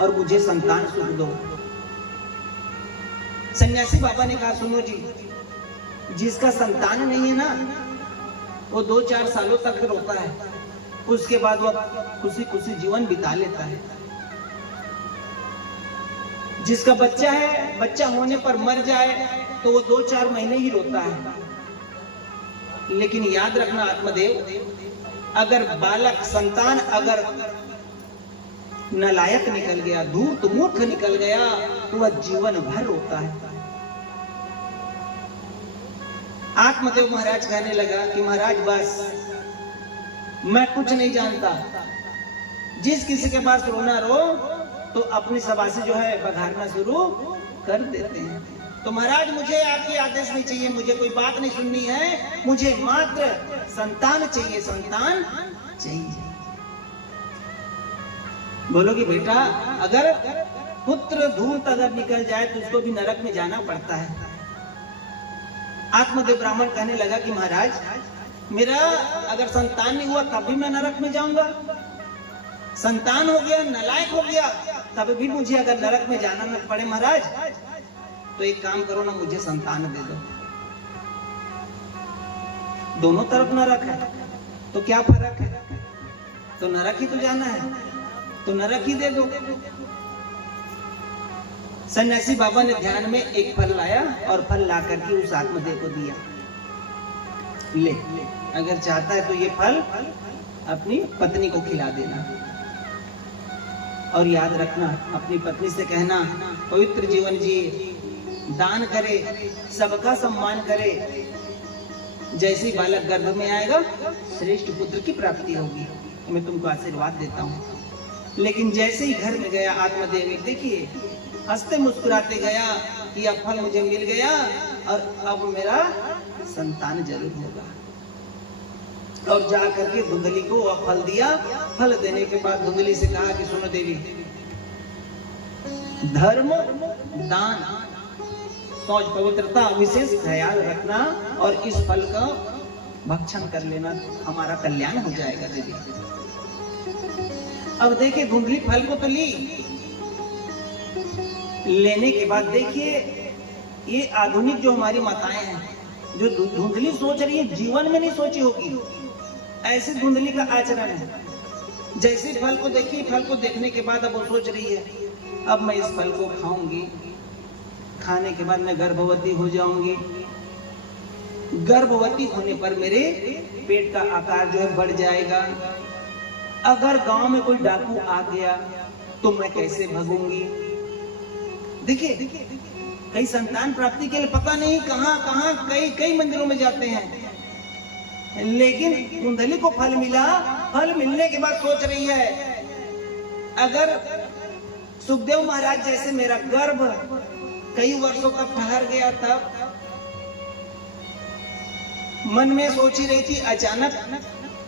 और मुझे संतान सुख दो। सन्यासी बाबा ने कहा सुनो जी, जिसका संतान नहीं है ना, वो 2-4 सालों तक रोता है, उसके बाद वो खुशी खुशी जीवन बिता लेता है। जिसका बच्चा है, बच्चा होने पर मर जाए तो वो 2-4 महीने ही रोता है। लेकिन याद रखना आत्मदेव, अगर बालक संतान अगर नालायक निकल गया, धूर्त मूर्ख निकल गया, तो वह जीवन भर रोता है। आत्मदेव महाराज कहने लगा कि महाराज बस मैं कुछ नहीं जानता, जिस किसी के पास रोना रो तो अपनी सबासी जो है बघारना शुरू कर देते हैं। तो महाराज मुझे आपके आदेश नहीं चाहिए, मुझे कोई बात नहीं सुननी है, मुझे मात्र संतान चाहिए, संतान चाहिए। बोलोगे बेटा अगर पुत्र धूर्त अगर निकल जाए तो उसको भी नरक में जाना पड़ता है। आत्मदेव ब्राह्मण कहने लगा कि महाराज मेरा अगर संतान नहीं हुआ तब भी मैं नरक में जाऊंगा, संतान हो गया, नालायक हो गया, तब भी मुझे अगर नरक में जाना न पड़े महाराज, तो एक काम करो ना, मुझे संतान दे दो। दोनों तरफ नरक है तो क्या फर्क है, तो नरक ही तो जाना है, तो नरक ही दे दो। सन्यासी बाबा ने ध्यान में एक फल लाया और फल ला करके उस आत्मदेव को दिया, ले अगर चाहता है तो ये फल अपनी पत्नी को खिला देना, और याद रखना अपनी पत्नी से कहना पवित्र जीवन जिए, दान करे, सबका सम्मान करे, जैसे बालक गर्भ में आएगा श्रेष्ठ पुत्र की प्राप्ति होगी, मैं तुमको आशीर्वाद देता हूँ। लेकिन जैसे ही घर में गया आत्मदेव, देखिए हंसते मुस्कुराते गया कि अब फल मुझे मिल गया और अब मेरा संतान जरूर होगा, और जा करके धुंधली को वह फल दिया। फल देने के बाद धुंधली से कहा कि सुनो देवी, धर्म दान सोच पवित्रता विशेष ख्याल रखना और इस फल का भक्षण कर लेना, हमारा कल्याण हो जाएगा देवी। अब देखिए धुंधली फल को तो ली, लेने के बाद देखिए ये आधुनिक जो हमारी माताएं हैं, जो धुंधली सोच रही है जीवन में नहीं सोची होगी, ऐसे धुंधली का आचरण है। जैसे फल को देखिए, फल को देखने के बाद अब वो सोच रही है अब मैं इस फल को खाऊंगी खाने के बाद मैं गर्भवती हो जाऊंगी। गर्भवती होने पर मेरे पेट का आकार जो है बढ़ जाएगा। अगर गांव में कोई डाकू आ गया तो मैं कैसे भगूंगी? देखिए, कई संतान प्राप्ति के लिए पता नहीं कहां कहां कई मंदिरों में जाते हैं, लेकिन कुंडली को फल मिला। फल मिलने के बाद सोच रही है, अगर सुखदेव महाराज जैसे मेरा गर्भ कई वर्षों तक ठहर गया, तब मन में सोच ही रही थी। अचानक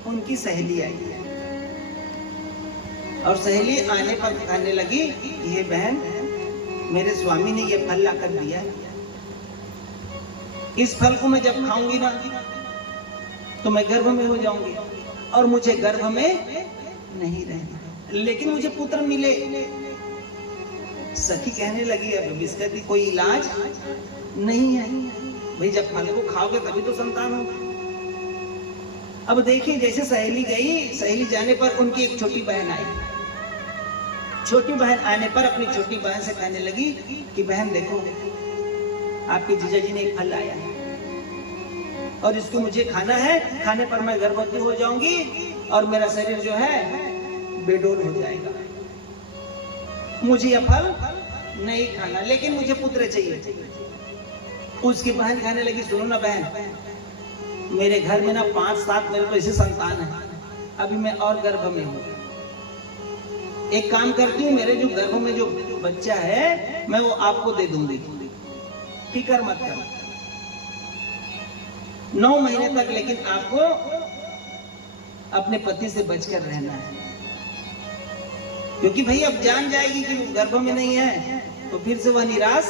उनकी सहेली आई और सहेली आने पर कहने लगी, ये बहन, मेरे स्वामी ने ये फल लाकर दिया है, इस फल को मैं जब खाऊंगी ना तो मैं गर्भ में हो जाऊंगी और मुझे गर्भ में नहीं रहना, लेकिन मुझे पुत्र मिले। सखी कहने लगी, अब इसका भी कोई इलाज नहीं है भाई, जब फल को खाओगे तभी तो संतान हो। अब देखिए, जैसे सहेली गई, सहेली जाने पर उनकी एक छोटी बहन आई। छोटी बहन आने पर अपनी छोटी बहन से कहने लगी कि बहन देखो, आपके जीजा जी ने एक फल लाया है और इसको मुझे खाना है, खाने पर मैं गर्भवती हो जाऊंगी और मेरा शरीर जो है बेडोल हो जाएगा। मुझे यह फल नहीं खाना, लेकिन मुझे पुत्र चाहिए। उसकी बहन कहने लगी, सुनो ना बहन, मेरे घर में ना 5-7 मेरे तो ऐसे संतान है, अभी मैं और गर्भ में हूँ। एक काम करती हूँ, मेरे जो गर्भ में जो बच्चा है मैं वो आपको दे दूंगी, फिक्र मत करना। 9 महीने तक लेकिन आपको अपने पति से बचकर रहना है, क्योंकि भाई अब जान जाएगी कि वो गर्भ में नहीं है तो फिर से वह निराश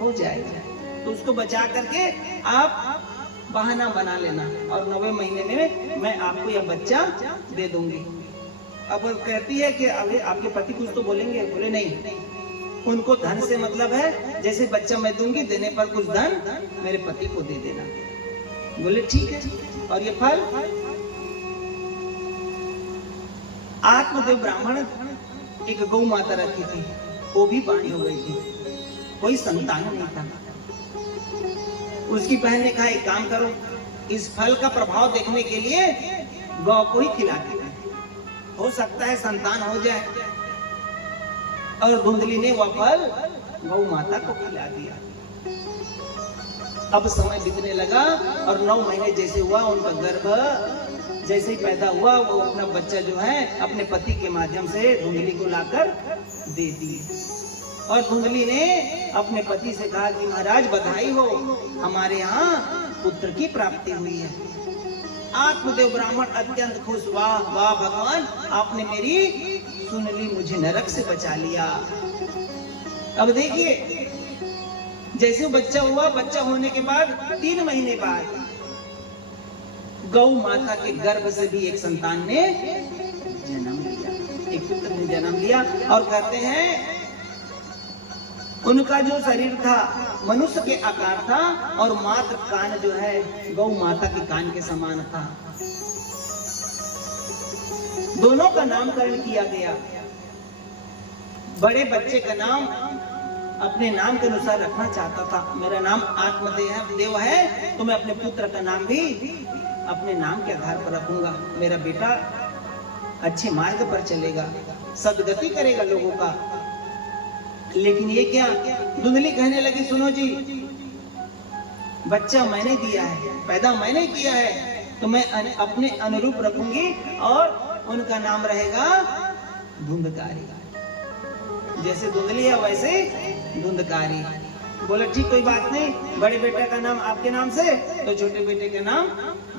हो जाएगा। तो उसको बचा करके आप बहाना बना लेना और 9वें महीने में मैं आपको यह बच्चा दे दूंगी। अब कहती है कि अरे आपके पति कुछ तो बोलेंगे, बोले नहीं, उनको धन से मतलब है, जैसे बच्चा मैं दूंगी, देने पर कुछ धन मेरे पति को दे देना। बोले ठीक है। और ये फल, आत्मदेव ब्राह्मण एक गौ माता रखी थी, वो भी बाणी हो गई थी, कोई संतान नहीं था। उसकी बहन ने कहा, एक काम करो, इस फल का प्रभाव देखने के लिए गौ को ही खिला दो, हो सकता है संतान हो जाए। और धुंधली ने वह फल गौ माता को खिला दिया। अब समय बीतने लगा और 9 महीने जैसे हुआ, उनका गर्भ जैसे ही पैदा हुआ, वो अपना बच्चा जो है अपने पति के माध्यम से धुंधली को लाकर दे दी। और धुंधली ने अपने पति से कहा कि महाराज बधाई हो, हमारे यहाँ पुत्र की प्राप्ति हुई है। आत्मदेव ब्राह्मण अत्यंत खुश, वाह वाह भगवान, आपने मेरी सुन ली, मुझे नरक से बचा लिया। अब देखिए, जैसे बच्चा हुआ, बच्चा होने के बाद 3 महीने बाद गौ माता के गर्भ से भी एक संतान ने जन्म लिया, एक पुत्र ने जन्म लिया। और कहते हैं उनका जो शरीर था मनुष्य के आकार था और मात्र कान जो है गौ माता के कान के समान था। दोनों का नामकरण किया गया। बड़े बच्चे का नाम अपने नाम के अनुसार रखना चाहता था। मेरा नाम आत्मदेव है तो मैं अपने पुत्र का नाम भी अपने नाम के आधार पर रखूंगा। मेरा बेटा अच्छे मार्ग पर चलेगा, सदगति करेगा लोगों का। लेकिन ये क्या, धुंधली कहने लगी, सुनो जी, बच्चा मैंने दिया है, पैदा मैंने किया है, तो मैं अपने अनुरूप रखूंगी और उनका नाम रहेगा धुंधकारी। जैसे धुंधली है वैसे धुंधकारी। बोला ठीक, कोई बात नहीं, बड़े बेटे का नाम आपके नाम से, तो छोटे बेटे का नाम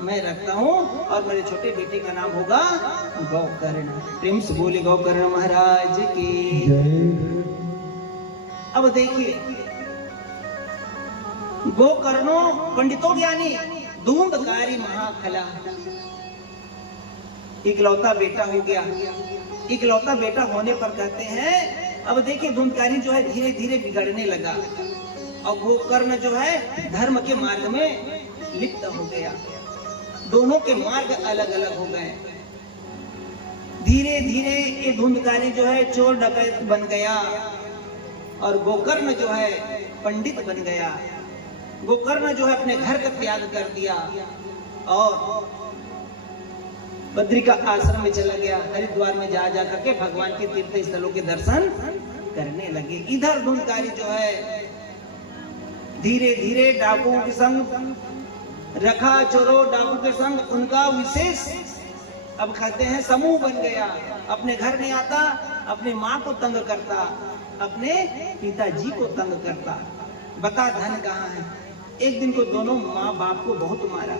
मैं रखता हूँ और मेरे छोटे बेटे का नाम होगा गौकर्ण। प्रेम से बोले गौकर्ण महाराज की जय। अब देखिए, गोकर्णो पंडितों ज्ञानी धूंधकारी महाखला, इकलौता बेटा हो गया। इकलौता बेटा होने पर कहते हैं, अब देखिए धूंधकारी जो है धीरे धीरे बिगड़ने लगा और गोकर्ण जो है धर्म के मार्ग में लिप्त हो गया। दोनों के मार्ग अलग अलग हो गए। धीरे धीरे ये धूंधकारी जो है चोर डकैत बन गया और गोकर्ण जो है पंडित बन गया। गोकर्ण जो है अपने घर का त्याग कर दिया और बद्री का आश्रम में चला गया। हरिद्वार में जा करके भगवान के तीर्थ स्थलों के दर्शन करने लगे। इधर धुंधकारी जो है धीरे धीरे डाकुओं के संग रखा चोरो डाकू के संग उनका विशेष अब कहते हैं समूह बन गया। अपने घर नहीं आता, अपने माँ को तंग करता, अपने पिताजी को तंग करता। बता धन कहाँ है। एक दिन को दोनों माँ बाप को बहुत मारा।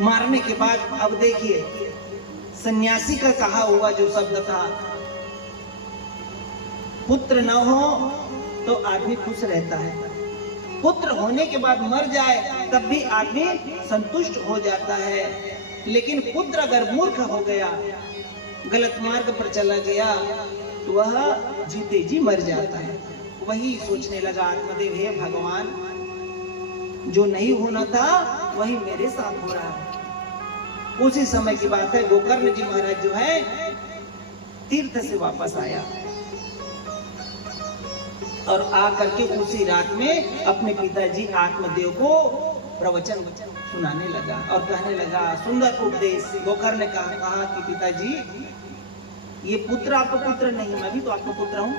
मारने के बाद अब देखिए सन्यासी का कहा हुआ जो शब्द था, पुत्र न हो तो आदमी खुश रहता है, पुत्र होने के बाद मर जाए तब भी आदमी संतुष्ट हो जाता है, लेकिन पुत्र अगर मूर्ख हो गया, गलत मार्ग पर चला गया तो वह जीते जी मर जाता है। वही सोचने लगा आत्मदेव, हे भगवान, जो नहीं होना था वही मेरे साथ हो रहा है। उसी समय की बात है, गोकर्ण जी महाराज जो है तीर्थ से वापस आया और आकर के उसी रात में अपने पिताजी आत्मदेव को प्रवचन सुनाने लगा और कहने लगा सुंदर उपदेश। गोकर्ण ने कहा कि पिताजी, ये पुत्र आपका पुत्र नहीं, मैं भी तो आपका पुत्र हूँ,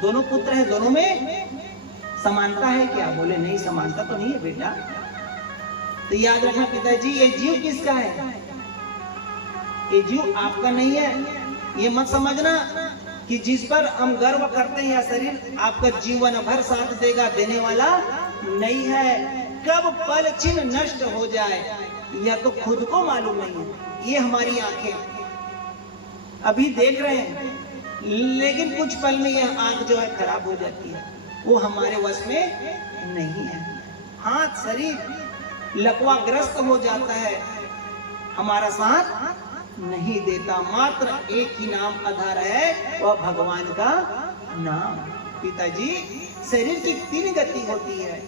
दोनों पुत्र हैं, दोनों में समानता है क्या? बोले नहीं, समानता तो नहीं है बेटा। तो याद रखना पिताजी, ये जीव किसका है? ये जीव आपका नहीं है। ये मत समझना कि जिस पर हम गर्व करते हैं या शरीर आपका जीवन भर साथ देगा, देने वाला नहीं है। कब पल छिन नष्ट हो जाए यह तो खुद को मालूम नहीं है। ये हमारी आंखें अभी देख रहे हैं, लेकिन कुछ पल में यह आंख जो है खराब हो जाती है, वो हमारे वश में नहीं है। हाथ शरीर लकवाग्रस्त हो जाता है, हमारा साथ नहीं देता। मात्र एक ही नाम आधार है, वह भगवान का नाम। पिताजी, शरीर की 3 गति होती है,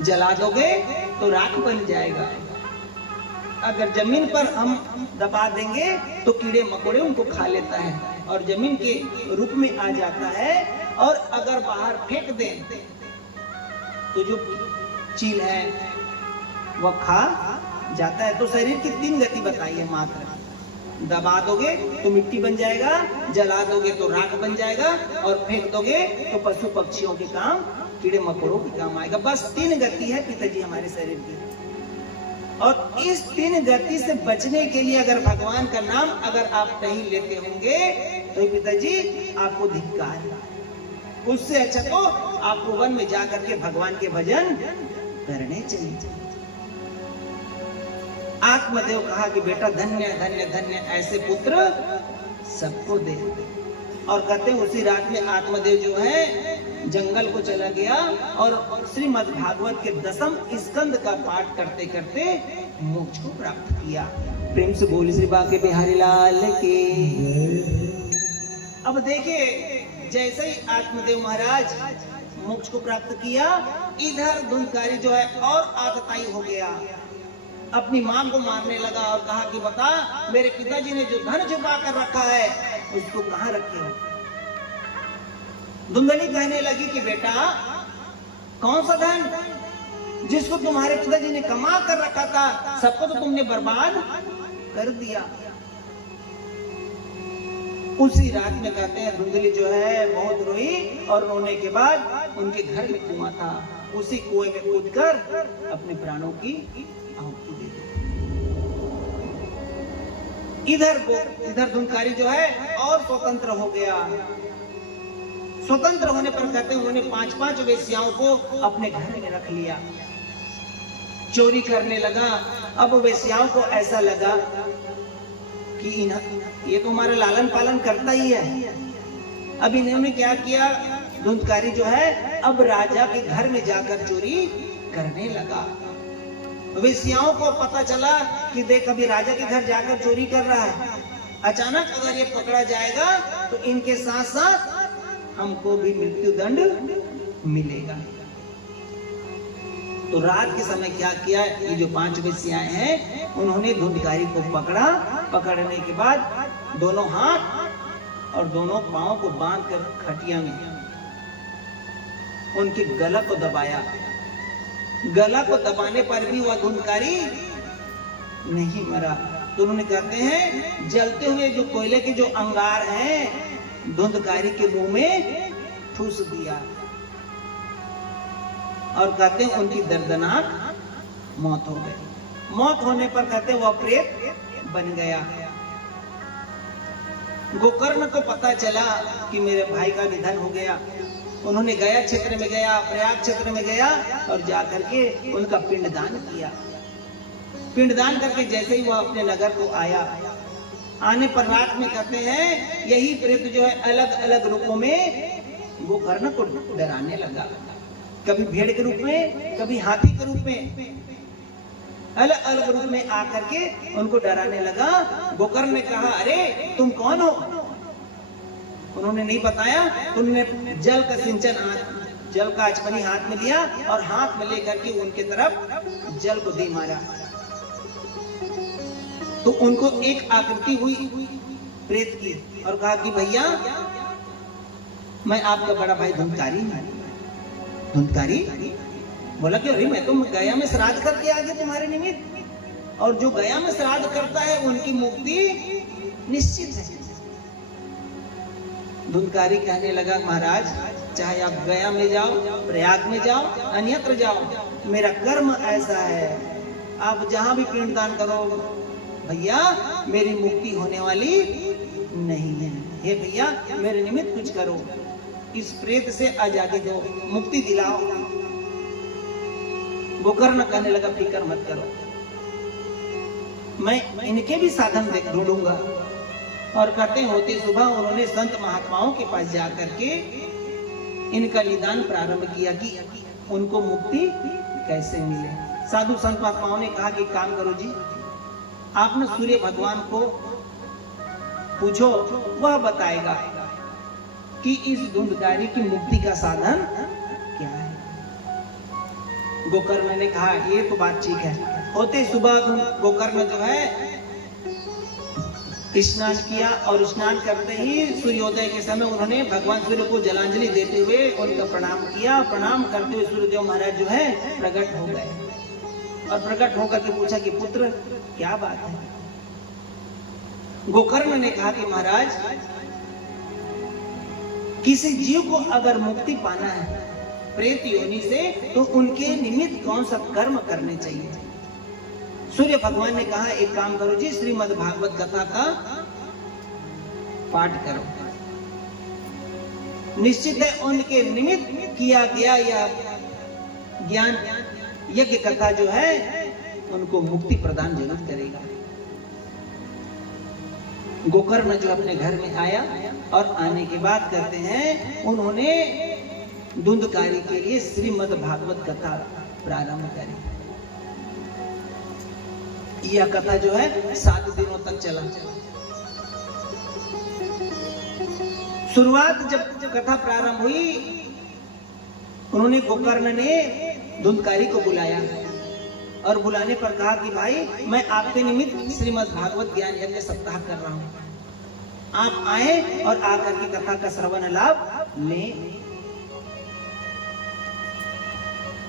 जला दोगे तो राख बन जाएगा, अगर जमीन पर हम दबा देंगे तो कीड़े मकोड़े उनको खा लेता है और जमीन के रूप में आ जाता है, और अगर बाहर फेंक दें तो जो चील है वह खा जाता है। तो शरीर की 3 गति बताई है मात्र। दबा दोगे तो मिट्टी बन जाएगा, जला दोगे तो राख बन जाएगा, और फेंक दोगे तो पशु पक्षियों के काम, कीड़े मकोड़ों के काम आएगा। बस 3 गति है पिताजी हमारे शरीर की, और इस 3 गति से बचने के लिए अगर भगवान का नाम अगर आप नहीं लेते होंगे तो पिताजी आपको धिक्कार है। उससे अच्छा तो आपको वन में जाकर के भगवान के भजन करने चाहिए। आत्मदेव कहा कि बेटा धन्य धन्य धन्य ऐसे पुत्र सबको दे। और कहते हैं उसी रात में आत्मदेव जो है जंगल को चला गया और श्रीमद् भागवत के 10वें स्कंद का पाठ करते करते मोक्ष को प्राप्त किया। प्रेम से बोली श्री बांके बिहारी लाल की। अब देखिए जैसे ही आत्मदेव महाराज मोक्ष को प्राप्त किया, इधर धुंधकारी जो है और आतताई हो गया, अपनी मां को मारने लगा और कहा कि बता, मेरे पिताजी ने जो धन छुपा कर रखा है उसको कहां रखे हो? धुंधली कहने लगी कि बेटा, कौन सा धन जिसको तुम्हारे पिताजी ने कमा कर रखा था, सबको तो तुमने बर्बाद कर दिया। उसी रात में कहते हैं धुंधली जो है बहुत रोई, और रोने के बाद उनके घर में कुआं था, उसी कुएं में कूदकर अपने प्राणों की आहुति दे दी। इधर धुंधकारी जो है और स्वतंत्र हो गया। स्वतंत्र होने पर कहते हैं उन्होंने 5-5 वेश्याओं को अपने घर में रख लिया, चोरी करने लगा। अब वेश्याओं को ऐसा लगा कि ये तो हमारा लालन पालन करता ही है। अब इन्होंने क्या किया, धुंधकारी जो है अब राजा के घर में जाकर चोरी करने लगा। वेश्याओं को पता चला कि देख अभी राजा के घर जाकर चोरी कर रहा है, अचानक अगर ये पकड़ा जाएगा तो इनके साथ साथ हमको भी मृत्यु दंड मिलेगा। तो रात के समय क्या किया, ये जो 5 वेश्याएं हैं उन्होंने धुंधकारी को पकड़ा। पकड़ने के बाद दोनों हाथ और दोनों पांव को बांधकर खटिया में उनके गला को दबाया। गला को दबाने पर भी वह धुंधकारी नहीं मरा। तो उन्होंने कहते हैं जलते हुए जो कोयले के जो अंगार हैं धुंधकारी के मुंह में ठूस दिया और कहते हैं उनकी दर्दनाक मौत हो गई। मौत होने पर कहते वह प्रेत बन गया। गोकर्ण को पता चला कि मेरे भाई का निधन हो गया। उन्होंने गया क्षेत्र में गया, प्रयाग क्षेत्र में गया और जाकर के उनका पिंडदान किया। पिंडदान करके जैसे ही वह अपने नगर को आया, आने पर रात में कहते हैं यही प्रेत जो है अलग अलग रूपों में गोकर्ण को डराने लगा। कभी भेड़ के रूप में, कभी हाथी के रूप में, अलग अलग रूप में आकर के उनको डराने लगा। गोकर्ण ने कहा अरे तुम कौन हो? उन्होंने नहीं बताया। उन्होंने जल का सिंचन जल का आचमनी हाथ में लिया और हाथ में लेकर के उनके तरफ जल को दे मारा। तो उनको एक आकृति हुई प्रेत की और कहा कि भैया मैं आपका बड़ा भाई धुंधकारी हूं। धुंधकारी बोला कि अरे मैं तो गया में श्राद्ध करके आ गया तुम्हारे निमित्त, और जो गया में श्राद्ध करता है उनकी मुक्ति निश्चित है। धुंधकारी कहने लगा महाराज चाहे आप गया में जाओ, प्रयाग में जाओ, अन्यत्र जाओ, मेरा कर्म ऐसा है आप जहां भी पिंडदान करो भैया मेरी मुक्ति होने वाली नहीं है। हे भैया मेरे निमित्त कुछ करो, इस प्रेत से आजादी दो, मुक्ति दिलाओ। गोकर्ण कहने लगा फिक्र मत करो, मैं इनके भी साधन ढूंढूंगा। और कहते होते सुबह उन्होंने संत महात्माओं के पास जाकर के इनका निदान प्रारंभ किया कि उनको मुक्ति कैसे मिले। साधु संत महात्माओं ने कहा कि काम करो जी, आप न सूर्य भगवान को पूछो, वह बताएगा कि इस धुंधकारी की मुक्ति का साधन क्या है। गोकर्ण ने कहा ये तो बात ठीक है। होते सुबह गोकर्ण जो है स्नान किया और स्नान करते ही सूर्योदय के समय उन्होंने भगवान सूर्य को जलांजलि देते हुए उनका प्रणाम किया। प्रणाम करते हुए सूर्यदेव महाराज जो है प्रकट हो गए और प्रकट होकर के पूछा कि पुत्र क्या बात है। गोकर्ण ने कहा कि महाराज किसी जीव को अगर मुक्ति पाना है प्रेत योनि से तो उनके निमित्त कौन सा कर्म करने चाहिए। सूर्य भगवान ने कहा एक काम करो जी, श्रीमद् भागवत कथा का पाठ करो। निश्चित है उनके निमित्त किया गया यह ज्ञान यज्ञ कथा जो है उनको मुक्ति प्रदान जरूर करेगा। गोकर्ण जो अपने घर में आया और आने के बाद कहते हैं उन्होंने धुंधकारी के लिए श्रीमद् भागवत कथा प्रारंभ करी। यह कथा जो है 7 दिनों तक चला। शुरुआत जब कथा प्रारंभ हुई उन्होंने गोकर्ण ने धुंधकारी को बुलाया और बुलाने पर कहा कि भाई मैं आपके निमित्त श्रीमद् भागवत ज्ञान यज्ञ सप्ताह कर रहा हूं, आप आए और आकर के कथा का श्रवण लाभ लें।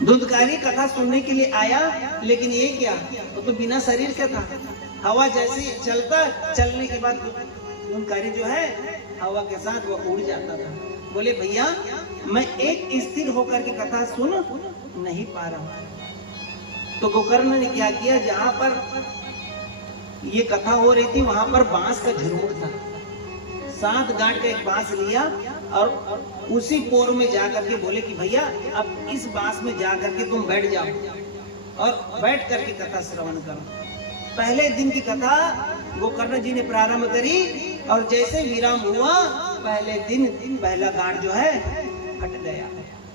धुंधकारी कथा सुनने के लिए आया, लेकिन ये क्या, वो तो बिना शरीर का था। हवा जैसे चलता, चलने के बाद धुंधकारी जो है हवा के साथ वो उड़ जाता था। बोले भैया मैं एक स्थिर होकर के कथा सुन नहीं पा रहा हूं। तो गोकर्ण ने क्या किया, जहां पर ये कथा हो रही थी वहां पर बांस का झुरमुट था। 7 गांठ का एक बांस लिया और उसी पोर में जाकर के बोले कि भैया अब इस बांस में जाकर के तुम बैठ जाओ और बैठ करके कथा श्रवण करो। पहले दिन की कथा गोकर्ण जी ने प्रारंभ करी और जैसे विराम हुआ पहले दिन पहला गांठ जो है हट गया।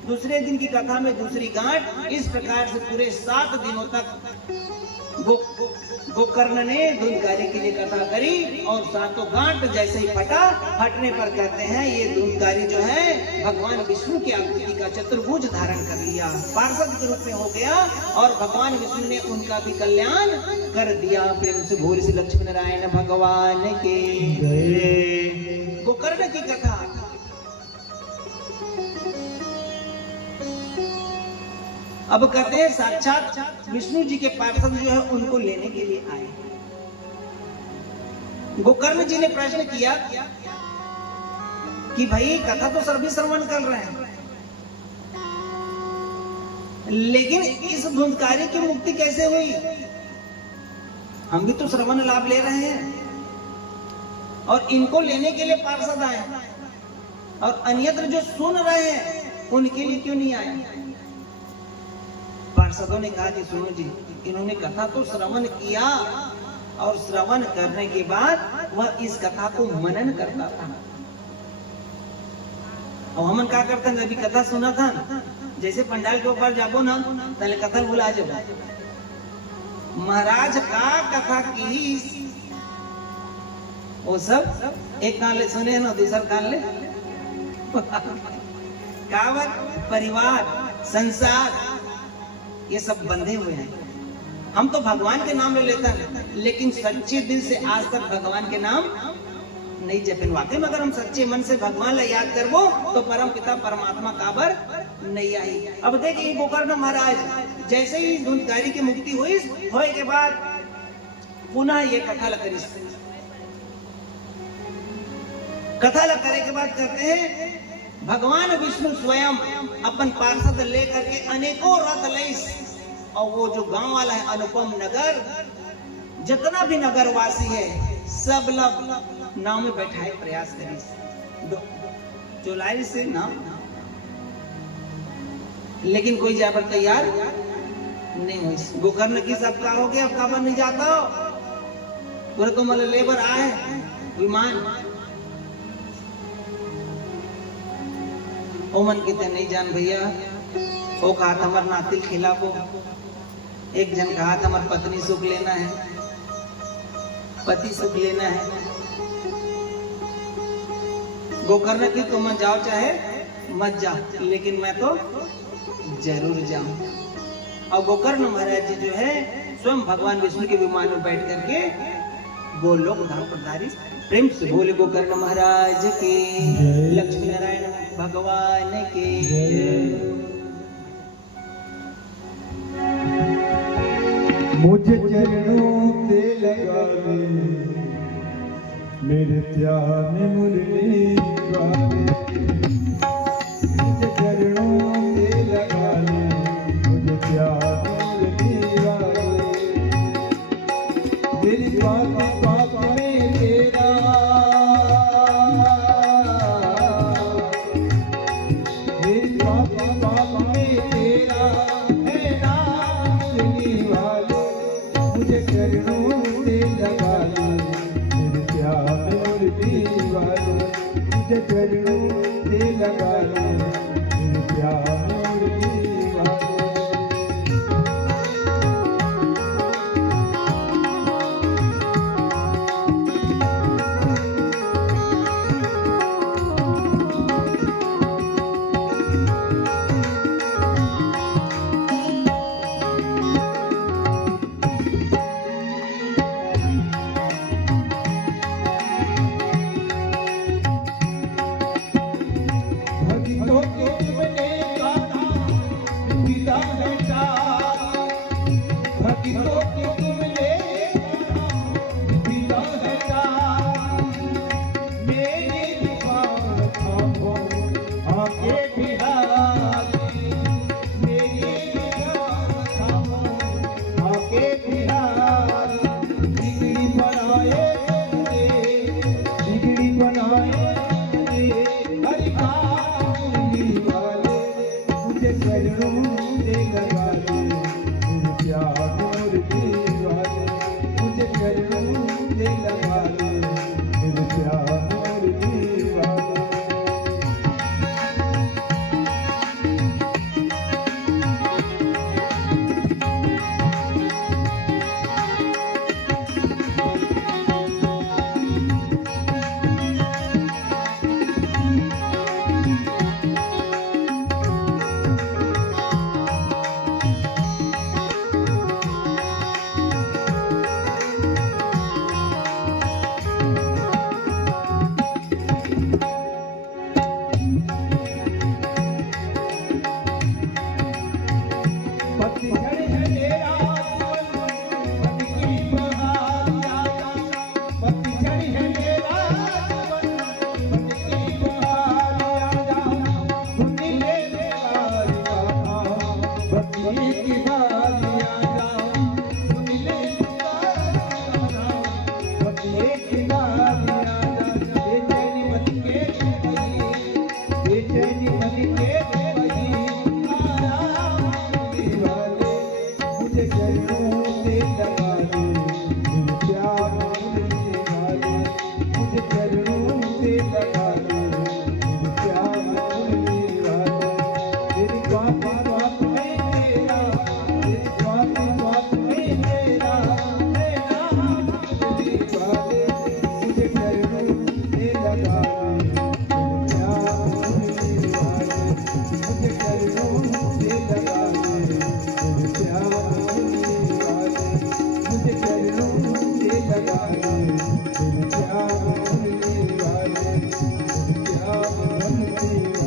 दूसरे दिन की कथा में दूसरी गांठ, इस प्रकार से पूरे 7 दिनों तक गोकर्ण ने धुंधकारी के लिए कथा करी और सातों गांठ जैसे ही फटा, फटने पर कहते हैं ये धुंधकारी जो है भगवान विष्णु की आकृति का चतुर्भुज धारण कर लिया, पार्षद के रूप में हो गया और भगवान विष्णु ने उनका भी कल्याण कर दिया। प्रेम से बोल से लक्ष्मी नारायण भगवान के गोकर्ण की कथा। अब कहते हैं साक्षात विष्णु जी के पार्षद जो है उनको लेने के लिए आए। गोकर्ण जी ने प्रश्न किया कि भाई कथा तो सभी श्रवण कर रहे हैं, लेकिन इस धुंधकारी की मुक्ति कैसे हुई? हम भी तो श्रवण लाभ ले रहे हैं और इनको लेने के लिए पार्षद आए और अन्यत्र जो सुन रहे हैं उनके लिए क्यों नहीं आए? पार्षदों ने कहा कि सुनो जी, इन्होंने कथा तो श्रवण किया और श्रवण करने के बाद वह इस कथा को मनन करता था। और हमन क्या करते हैं, अभी कथा सुना था ना, जैसे पंडाल के ऊपर जाबो ना पहले कथा बुला जाबो, महाराज का कथा की वो सब एक कान ले सुने ना, दूसरा कान ले कावत परिवार संसार ये सब बंधे हुए हैं। हम तो भगवान के नाम ले लेते हैं, लेकिन सच्चे दिल से आज तक भगवान के नाम नहीं जपन। वाकई में अगर हम सच्चे मन से भगवान ला याद करबो तो परम पिता परमात्मा काबर नहीं आई। अब देखिए गोकर्ण महाराज जैसे ही धुंधकारी की मुक्ति हुई, होए के बाद पुनः ये कथा ला करी। कथा ला करे के बाद कहते हैं भगवान विष्णु स्वयं अपन पार्षद लेकर के अनेकों रथ लईस और वो जो गांव वाला है अनुपम नगर, जितना भी नगर वासी है सब लोग नाव में बैठाए प्रयास करी, चौलाई से नाव, लेकिन कोई जाकर तैयार नहीं हुई। गोकर्ण की सबका हो गया, अब काबर नहीं जाता पूरे तो मतलब लेबर आए विमान ओमन कहते नहीं जान भैया, वो कहा हमार नाती खिलाफो, एक जन कहा हमार पत्नी सुख लेना है, पति सुख लेना है। गोकर्ण की तुम जाओ चाहे मत जाओ, लेकिन मैं तो जरूर जाऊं। और गोकर्ण महाराज जी जो है स्वयं भगवान विष्णु के विमान में बैठ करके गोलोक धाम पधारी। प्रेम से बोले गोकर्ण महाराज के, लक्ष्मी नारायण भगवान के। मुझे चरणों से लगा ले मेरे ध्यान मुरली वाले, मुझे चरणों से लगा ले मुझे ध्यान मुरली वाले। मेरी बात बात में तेरा, मेरी बात बात में तेरा है नाम मुरली वाले। मुझे चरणों से लगा ले मेरे प्यार मुरली वाले, मुझे चरणों से लगा ले मेरे प्यार मुरली वाले। भक्तों के तुमने गाना विदा बेटा, भक्तों के तुमने गाना विदा बेटा। मेरी दुकान थामो आके बिहारी, मेरी दुकान थामो आके बिहारी। बिगड़ी बनाए दे, बिगड़ी बनाए दे हरि वाले। मुझे चरणों से लगा ले मेरे प्यार मुरली वाले, मुझे चरणों से लगा ले मेरे प्यार मुरली वाले। चरणों से लगा ले मेरे प्यार मुरली वाले, मुझे चरणों से लगा ले मेरे प्यार मुरली वाले। तेरी बात बात में तेरा, तेरी बात बात में तेरा, तेरा मुरली वाले, मुझे चरणों से लगा ले मेरे प्यार मुरली वाले, मुझे चरणों से लगा ले मेरे प्यार मुरली वाले, मुझे चरणों से लगा ले मेरे प्यार मुरली वाले, मेरे प्यार मुरली वाले,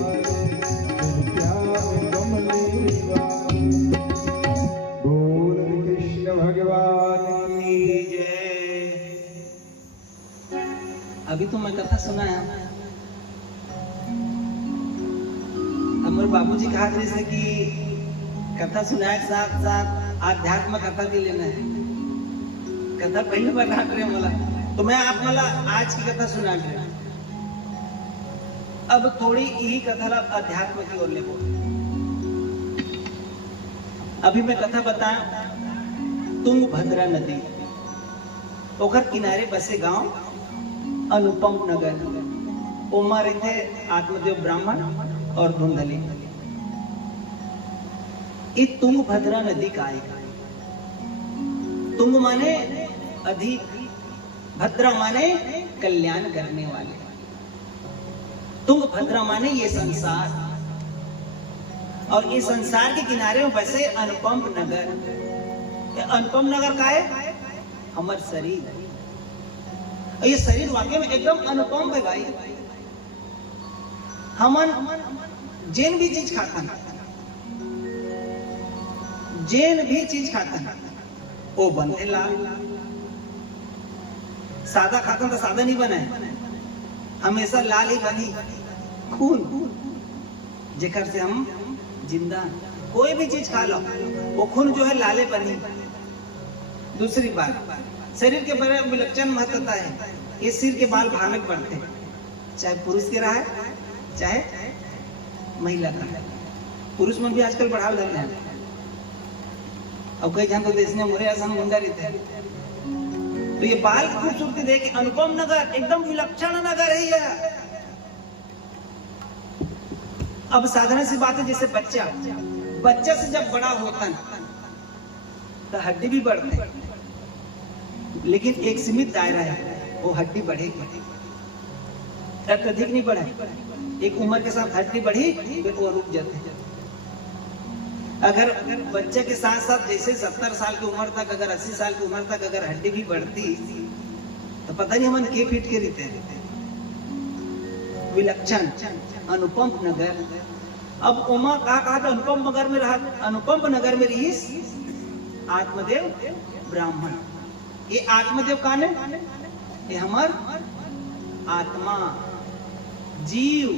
मेरे प्यार मुरली वाले। बोल कृष्ण भगवान की जय। अभी तो मैं कथा सुनाया, हमारे बाबूजी कहा करे से कि कथा सुनाए साथ साथ आध्यात्म कथा भी लेना है। कथा पहली बार डांट रहे मला, तो मैं आप मला आज की कथा सुना रहे। अब थोड़ी यही कथा ला अध्यात्म की ओर ले बोल। अभी मैं कथा बताया तुंगभद्रा नदी, ओकर किनारे बसे गांव अनुपम नगर, ओमा रहते आत्मदेव ब्राह्मण और धुंधली। ये तुंगभद्रा नदी का है। तुंग माने अधिक, भद्रा माने कल्याण करने वाले। तुंगभद्रा माने ये संसार, और ये संसार के किनारे में बसे अनुपम नगर। ये अनुपम नगर का है हमार शरीर। ये शरीर वाकई में एकदम अनुपम है भाई। हमन जेन भी चीज खाता है, जेन भी चीज खाता है वो बनते लाल। सादा खाता तो सादा नहीं बने, हमेशा लाल ही बनी। खून जेकर से हम जिंदा, कोई भी चीज खा लो वो खून जो है लाले बनी। दूसरी बात, शरीर के बड़े विलक्षण महत्वता है। ये सिर के बाल भयानक बढ़ते हैं, चाहे पुरुष के रहा है चाहे महिला का। पुरुष में भी आजकल बढ़ाव धरते हैं। अब कई जन तो देश में मुरे आसान मुंडा रहते हैं। तो ये बाल की खूबसूरती देख, अनुपम नगर एकदम विलक्षण नगर है ये। अब साधारण सी बात है, जैसे बच्चा से जब बड़ा होता है तो हड्डी भी बढ़ती है, लेकिन एक सीमित दायरा है, वो हड्डी बढ़ेगी, अत्यधिक नहीं बढ़े। एक उम्र के साथ हड्डी बढ़ी फिर वो रुक जाते हैं। अगर बच्चे के साथ साथ जैसे 70 साल की उम्र तक, अगर 80 साल की उम्र तक अगर हड्डी भी बढ़ती तो पता नहीं हम के फीट के रहते हैं। विलक्षण अनुपम नगर। अब उमा कहा तो अनुपम नगर में रहा, अनुपम नगर में रही आत्मदेव ब्राह्मण। ये आत्मदेव कौन है? ये हमार आत्मा, जीव।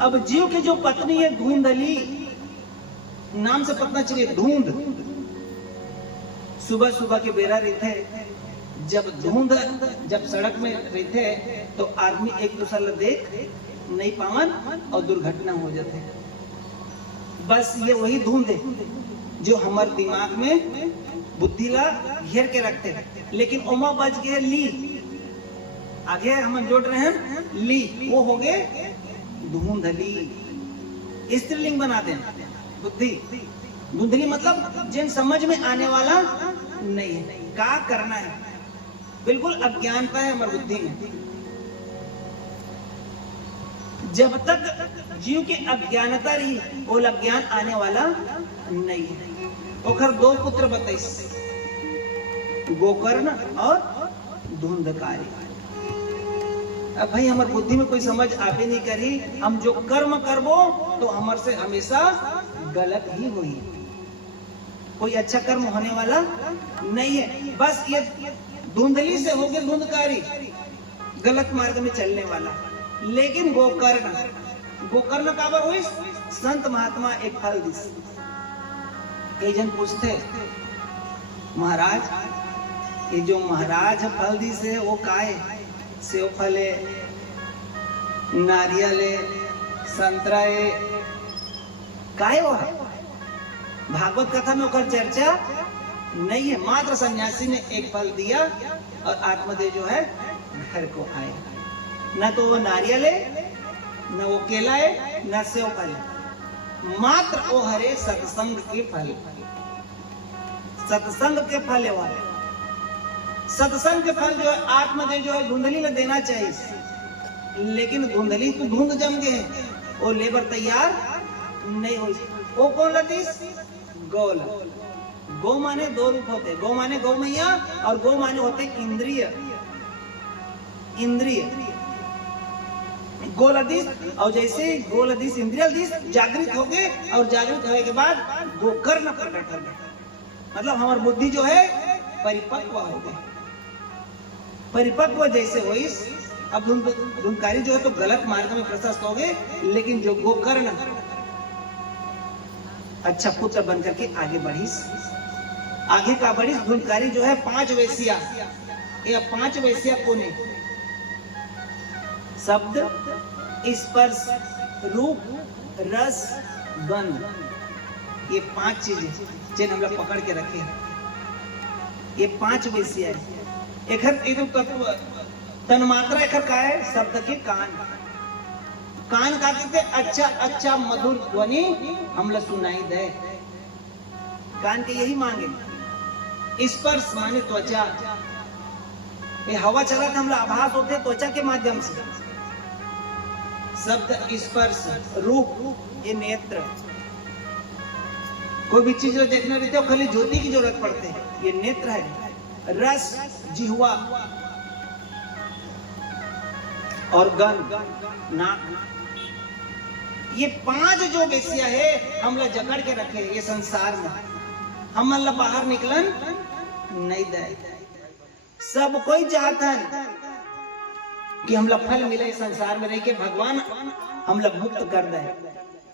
अब जीव की जो पत्नी है धुंधली, नाम से पता चलिए धुंध। सुबह सुबह के बेरा रहते, जब सड़क में रहते तो आदमी एक दूसरे को देख नहीं पावन और दुर्घटना हो जाते। बस ये वही धुंध है जो हमारे दिमाग में बुद्धि ला घेर के रखते। लेकिन ओमा बच गए ली, आगे हम जोड़ रहे हैं ली, वो हो गए धुंधली। स्त्रीलिंग बना देना बुद्धि। धुंधली मतलब जिन समझ में आने वाला नहीं है, क्या करना है, बिल्कुल अज्ञानता है हमारी बुद्धि में। जब तक जीव की अज्ञानता रही, वो अज्ञान आने वाला नहीं है। ओखर दो पुत्र बताइस, गोकर्ण और धुंधकारी। अब भाई हमारी बुद्धि में कोई समझ आपे नहीं करी, हम जो कर्म करबो तो हमारे से हमेशा गलत ही हुई, कोई अच्छा कर्म होने वाला नहीं है। बस ये धुंधली से हो गए धुंधकारी, गलत मार्ग में चलने वाला। लेकिन गोकर्ण काबर हुई? संत महात्मा एक फल दिस। कई जन पूछते महाराज, ये जो महाराज फल दिस है वो का है? सेव फल है, नारियल है, संतरा है, का है वो? भागवत कथा में ओकर चर्चा नहीं है। मात्र सन्यासी ने एक फल दिया और आत्मदेव जो है घर को आए। न तो वो नारियल है, न वो केला है, न सेव फल है, मात्र वो हरे सत्संग के फल। सत्संग के फल है वाले। सत्संग के फल जो है आत्मदेव जो है धुंधली में देना चाहिए, लेकिन धुंधली तो धुंध जम गए, वो लेबर तैयार नहीं हुई। वो कौन लतीस? गोल। गौ माने दो रूप होते, गौ माने गौ मैया और गौ माने होते इंद्रिय। इंद्रिय गोलधीश, और जैसे गोलधीश इंद्रियधीश जागृत हो गए और जागृत होने के बाद गोकर्ण प्रकट हो गए, मतलब हमारी बुद्धि जो है परिपक्व हो गई। परिपक्व जैसे हुई, अब धुंधकारी जो है तो गलत मार्ग में प्रशस्त हो गए, लेकिन जो गोकर्ण अच्छा पुत्र बनकर के आगे बढ़ी। आगे का बढ़ी धुंधकारी जो है 5 वेश्या, ये 5 वेश्या कौन है? शब्द, स्पर्श, रूप, रस, गंध, ये 5 चीजें जिन्हें हम लोग पकड़ के रखे हैं। ये 5 वेश्या है। एक तत्व तन्मात्रा एक का है शब्द के कान। कान का कहते अच्छा अच्छा मधुर ध्वनि हम लोग सुनाई दे, कान के यही मांगे। स्पर्श माने त्वचा, ये हवा चला था हम लोग आभास होते त्वचा के माध्यम से। शब्द, स्पर्श, रूप, ये नेत्र। कोई भी चीज जो देखना रहती है खाली ज्योति की जरूरत पड़ती है, ये नेत्र है। रस, जिह्वा, और गंध, नाक। ये 5 जो वेश्या है हम लोग जकड़ के रखे ये संसार में, हम लोग बाहर निकलन नहीं दे। सब कोई चाहता है कि हम लोग फल मिले संसार में रह के, भगवान हम लोग मुक्त कर दे।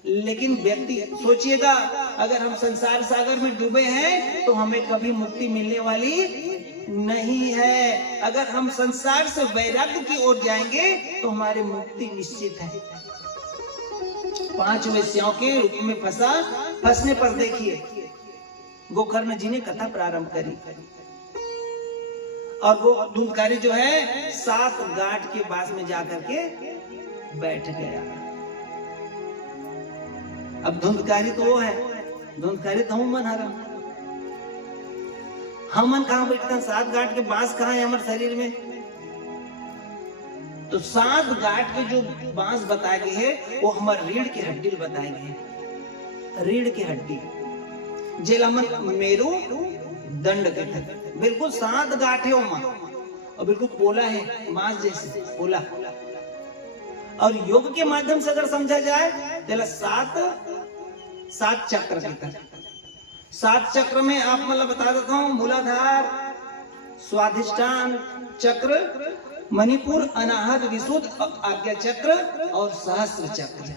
लेकिन व्यक्ति सोचिएगा, अगर हम संसार सागर में डूबे हैं तो हमें कभी मुक्ति मिलने वाली नहीं है। अगर हम संसार से वैराग्य की ओर जाएंगे तो हमारी मुक्ति निश्चित है। 5 वेश्याओं के रूप में फंसने पर देखिए गोकर्ण जी ने कथा प्रारंभ करी, और वो धुंधकारी जो है 7 गांठ के पास में जाकर के बैठ गया। अब धुंधकारी तो वो है, धुंधकारी तो हम मन हरा। हम मन कहां बैठते हैं? 7 गांठ के बांस कहां है हमारे शरीर में? तो 7 गांठ के जो बांस बताए गए हैं वो हमारे रीढ़ की हड्डी बताए गए। रीढ़ की हड्डी जेलमन मेरू दंड के तक बिल्कुल 7 गांठ है वो मां, और बिल्कुल पोला है, मांस जैसे पोला। और योग के माध्यम से अगर समझा जाए तो 7 चक्र के तक। 7 चक्र में आप मतलब बता देता हूँ, मूलाधार, स्वाधिष्ठान चक्र, मणिपुर, अनाहत, विशुद्ध, आज्ञा चक्र और सहस्त्र चक्र।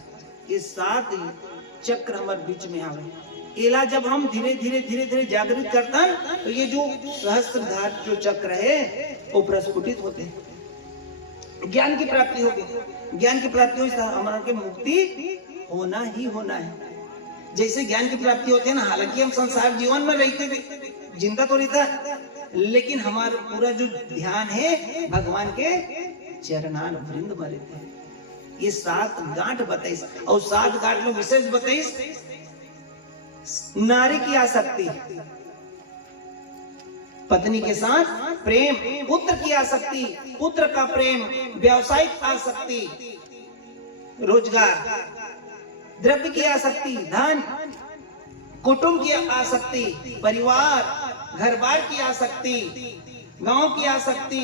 ये 7 चक्र हमारे बीच में आ गए। इला जब हम धीरे धीरे जागृत करता है तो ये जो सहस्त्रधार जो चक्र है वो प्रस्फुटित होते हैं, ज्ञान की प्राप्ति होगी। ज्ञान की प्राप्ति हो हमारा के मुक्ति होना ही होना है। जैसे ज्ञान की प्राप्ति होती है ना, हालांकि हम संसार जीवन में रहते थे, जिंदा तो नहीं था, लेकिन हमारा पूरा जो ध्यान है भगवान के चरणान वृंद में रहते हैं। ये 7 गांठ बताइस, और 7 गांठ में विशेष बताइस नारी की आसक्ति, पत्नी के साथ प्रेम, पुत्र की आसक्ति, पुत्र का प्रेम, व्यावसायिक आसक्ति, रोजगार, द्रव्य की आसक्ति, धन, कुटुंब की आसक्ति, परिवार, घर बार की आसक्ति, गांव की आसक्ति,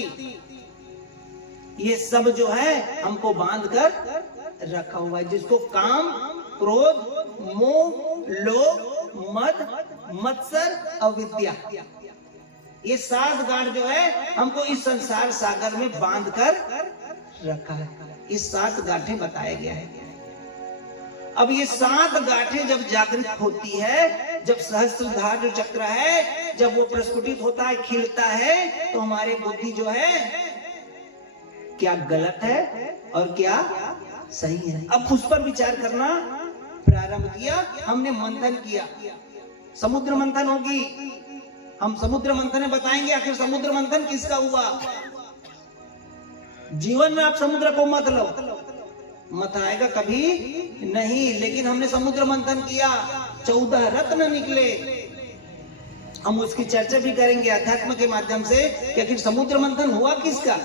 ये सब जो है हमको बांध कर रखा हुआ है, जिसको काम, क्रोध, मोह, लोभ, मद, मत्सर, अविद्या, ये 7 गांठ जो है हमको इस संसार सागर में बांध कर रखा है। इस 7 गांठें बताया गया है। अब ये 7 गांठें जब जागृत होती है, जब सहस्त्रधार जो चक्र है जब वो प्रस्फुटित होता है, खिलता है, तो हमारी बुद्धि जो है क्या गलत है और क्या सही है, अब उस पर विचार करना प्रारंभ किया। हमने मंथन किया समुद्र मंथन होगी, हम समुद्र मंथन में बताएंगे आखिर समुद्र मंथन किसका हुआ। जीवन में आप समुद्र को मत लो, मत आएगा कभी नहीं, लेकिन हमने समुद्र मंथन किया, 14 रत्न निकले। हम उसकी चर्चा भी करेंगे अध्यात्म के माध्यम से कि आखिर समुद्र मंथन हुआ किसका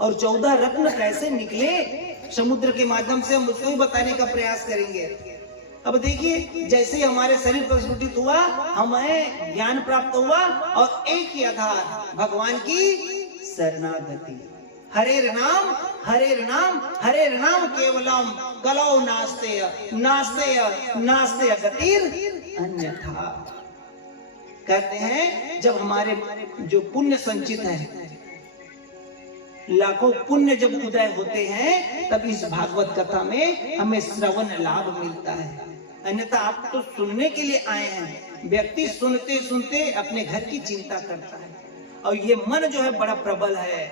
और 14 रत्न कैसे निकले समुद्र के माध्यम से, हम उसको भी बताने का प्रयास करेंगे। अब देखिए, जैसे ही हमारे शरीर प्रस्फुटित हुआ, हमें ज्ञान प्राप्त हुआ और एक ही आधार भगवान की शरणागति। हरेर नाम हरेर नाम केवलम कलौ नास्तेय नास्तेय नास्तेय गतिर् अन्यथा। कहते हैं जब हमारे जो पुण्य संचित है, लाखों पुण्य जब उदय होते हैं, तब इस भागवत कथा में हमें श्रवण लाभ मिलता है। अन्यथा आप तो सुनने के लिए आए हैं, व्यक्ति सुनते सुनते अपने घर की चिंता करता है। और ये मन जो है बड़ा प्रबल है,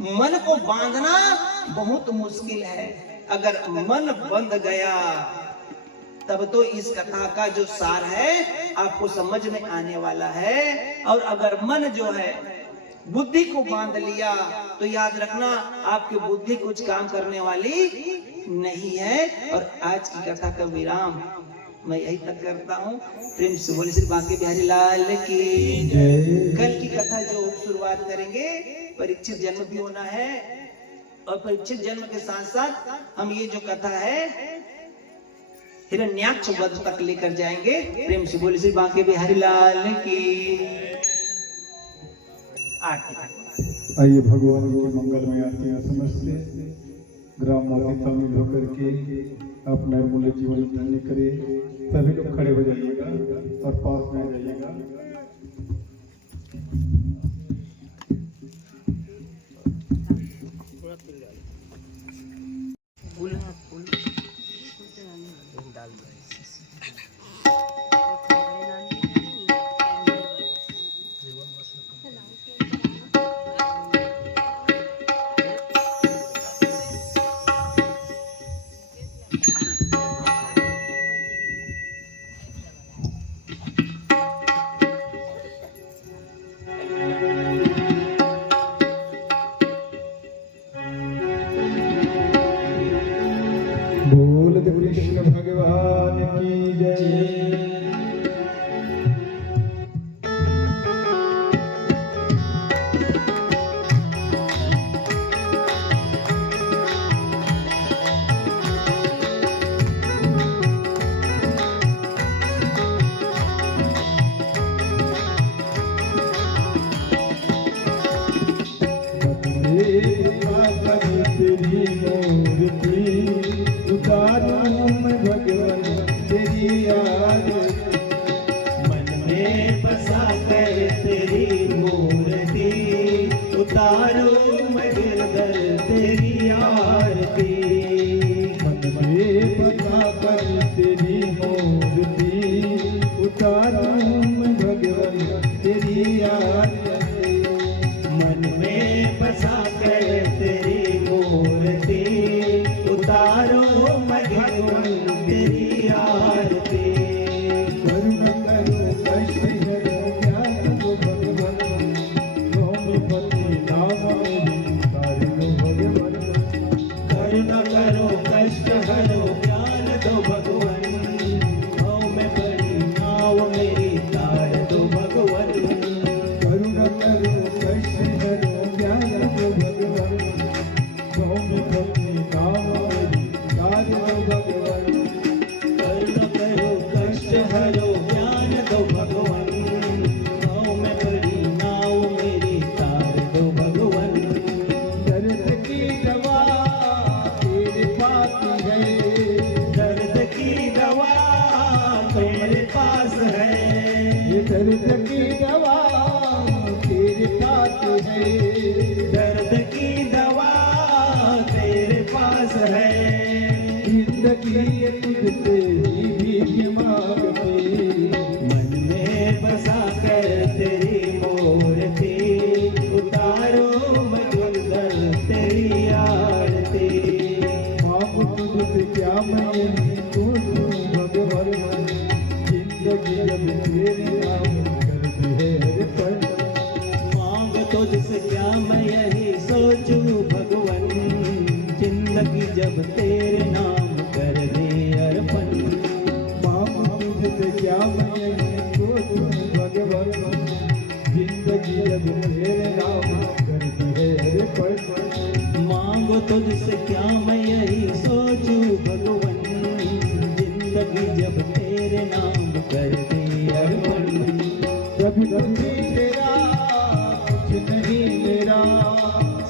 मन को बांधना बहुत मुश्किल है। अगर मन बंध गया तब तो इस कथा का जो सार है आपको समझ में आने वाला है। और अगर मन जो है बुद्धि को बांध लिया तो याद रखना आपकी बुद्धि कुछ काम करने वाली नहीं है। और आज की कथा का विराम मैं यही तक करता हूँ। प्रेम से बोले श्री बांके बिहारी लाल की जय। कल की कथा जो शुरुआत करेंगे, परीक्षित जन्म भी होना है और परीक्षित जन्म के साथ साथ हम ये जो कथा है हिरण्याक्ष वध तक लेकर जाएंगे। प्रेम से बोले श्री बांके बिहारी लाल की। आइए भगवान की मंगलमय आरती में समझते, ग्राम माता शामिल होकर के अपना मूल्य जीवन धन्य करे। सभी लोग खड़े हो जाइएगा और पास में आ जाइएगा। बोल कृष्ण भगवान की जय। क्या मैं तू भगवान जिंदगी तेरे नाम करते हैं अर्पण। मांग तुझसे क्या मैं यही सोचूं भगवन, जिंदगी जब तेरे नाम कर दे अर्पण। मांग तुझसे क्या मैं यही सोचूं भगवन, जिंदगी जब तेरे नाम करते हैं अर्पण। मांगो तुझसे क्या मैं यही सोचूं भगवन, जिंदगी जब तेरे नाम कर दे अर्पण। कभी कभी तेरा कुछ नहीं मेरा,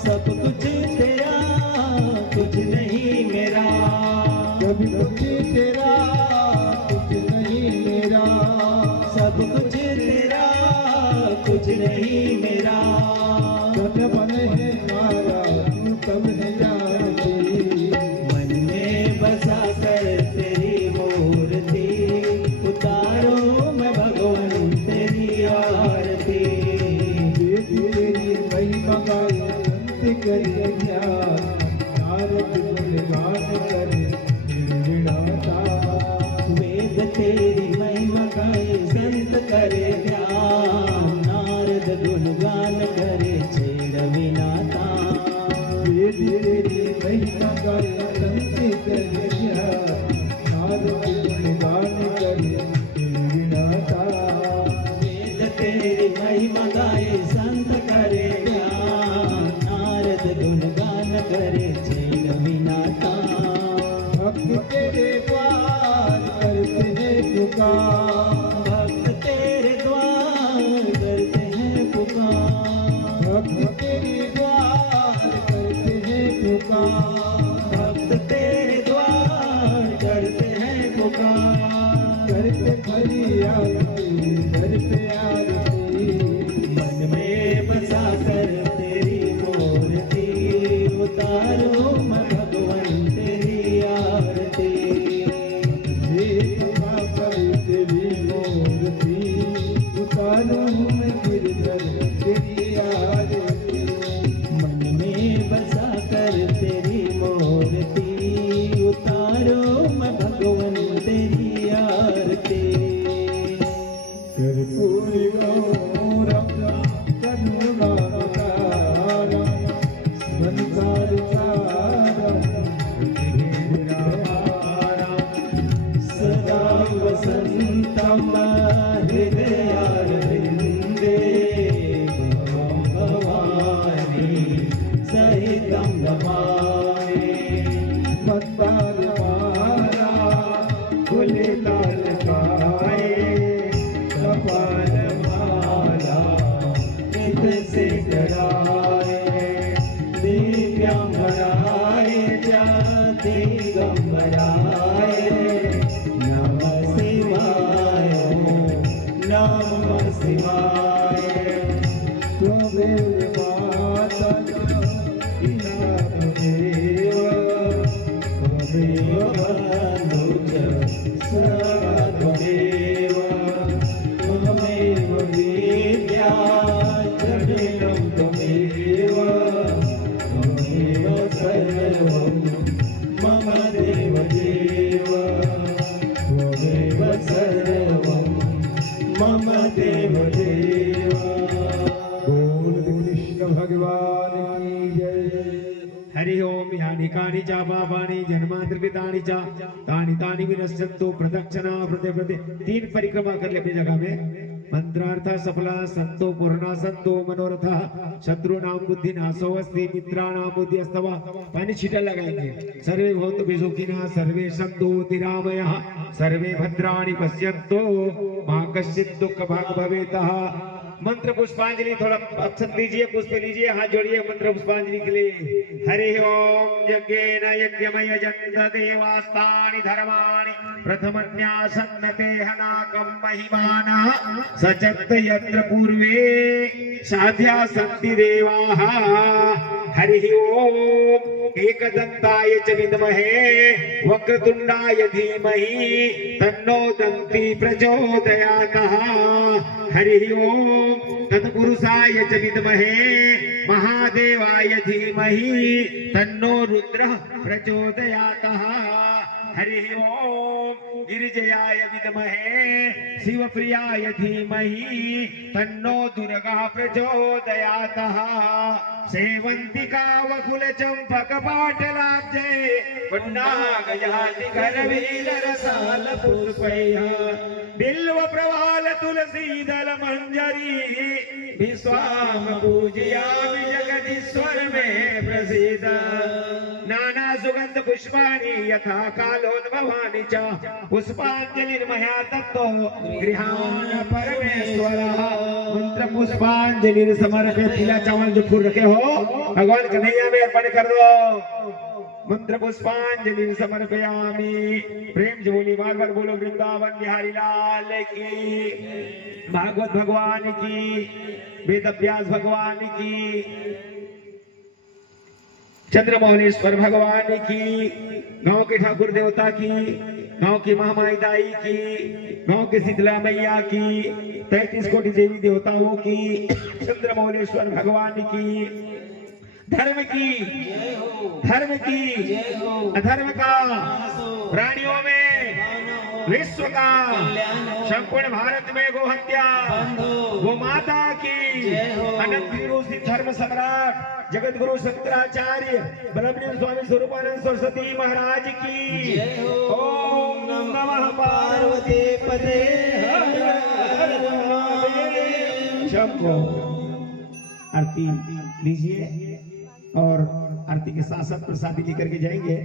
सब कुछ तेरा कुछ नहीं मेरा। कभी कभी तेरा कुछ नहीं मेरा, सब कुछ तेरा कुछ नहीं मेरा। कब मन है मारा तू कब है जानती, मन में बसा कर तेरी मूर्ति, उतारो मैं भगवन तेरी आरती। तेरी महिमा गाए संत करे ध्यान, नारद गुणगान करे निर्विणाता। वेद तेरी महिमा गाए संत करे ध्यान, नारद गुणगान करे छेड़ विनाता। तेरी महिमा गाए संत करे ध्यान, नारद गुणगान करे निर्विणाता। वेद तेरी महिमा गाए संत करे ध्यान, नारद गुणगान करे छेड़ विनाता। भक्त तेरे द्वार करते हैं पुकार, भक्त तेरे द्वार करते हैं पुकार। भक्त तेरे द्वार करते हैं पुकार, भक्त तेरे द्वार करते हैं पुकार। करते खरी आरती घर पे आरती। मन में बसा कर तेरी मूर्ति, उतारो मैं भगवन तेरी आरती। एक कर तेरी मूर्ति, उतारो मैं गिरधर तेरी आरती। मन में बसा कर तेरी मूर्ति, उतारो मैं भगवन तेरी आरती। कर्पूरी गौरम करुणावतारम, संसार सारम सदा वसन्तं हृदयारविन्दे, भवानी सहितं नमामि। मंदार माला गुलताल पाए, कपाल माला नित से कराए, दिव्यांबराय च दिगंबराय, नमः शिवाय नमः शिवाय। त्वमेव माता पिता त्वमेव, त्वमेव बन्धुश्च सखा त्वमेव, त्वमेव विद्या जटिलं त्वमेव, त्वमेव सर्वं मम देव देव, त्वमेव सर्वं मम देव देव। बोल कृष्ण भगवान की जय। हरि ओम। यानि कानि च पापानि जन्मांतर्कृतानि च तानि तानि विनश्यन्तु प्रदक्षिणा प्रति प्रति। 3 परिक्रमा कर ले अपनी जगह में। मंत्रार्थ सफला संतो पूर्णा संतो मनोरथा, शत्रुनाम बुद्धि नाशो अस्ति, मित्राणाम बुद्धि अस्तवा। पानी छीटा लगाएंगे। सर्वे भवन्तु सुखिनः, सर्वे सन्तु निरामयाः, सर्वे भद्राणि पश्यन्तु, मा कश्चित् दुःख भाग् भवेतः। मंत्र पुष्पांजलि थोड़ा अक्षत लीजिए, पुष्प लीजिए, हाथ जोड़िए मंत्र पुष्पांजलि के लिए। हरि ओम। यज्ञेन यज्ञमय जन्त देवास्तानि धर्माणि प्रथमन्यासन्न तेहनाकं महिमानः, सचत्त यत्र पूर्वे साध्या सन्ति देवाः। हरि ओम। एकदन्ताय च विद्महे वक्रतुण्डाय धीमहि तन्नो दन्ति प्रचोदयातः। हरि ओम। तत्पुरुषाय च विद्महे महादेवाय धीमहि तन्नो रुद्रः प्रचोदयातः। हरि ओम गिरिजयाय विद्महे शिवप्रियाय धीमहि तन्नो दुर्गा प्रचोदयातः सेवंतिका वकुल चंपक पाटलाब्जे पुन्नागजाति करवीर रसाल पुष्पैः बिल्व प्रवाल तुलसी दल मंजरी विश्वाम पूजयामि जगदीश्वर में प्रसीद नाना सुगंध पुष्पाणि यथा कालोद्भवानि च पुष्पांजलिर्मया दत्तो गृहाण परमेश्वरः मंत्र पुष्पांजलि समर्पय तिला चावल जो फूल रखे हो भगवान कन्हैया में अर्पण कर दो मंत्र पुष्पांजलि समर्पयामि प्रेम से बोली बार बार बोलो वृंदावन बिहारी लाल की भागवत भगवान की वेद व्यास भगवान की चंद्रमौलेश्वर भगवान की गांव के ठाकुर देवता की गांव की महामाई दाई की गांव के शीतला मैया की 33 कोटि देवी देवताओं की चंद्रमौलेश्वर भगवान की धर्म की अधर्म का प्राणियों में विश्व का संपूर्ण भारत में गो हत्या गो माता की अनंत विरोधी धर्म सम्राट जगत गुरु शंकराचार्य ब्रह्मण्य स्वामी स्वरूपानंद सरस्वती महाराज की ओम नमः पार्वती पते सबको आरती लीजिए और आरती के साथ साथ प्रसादी लेकर के जाएंगे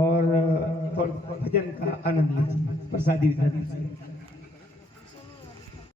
और भजन का आनंद लीजिए प्रसादी वितरण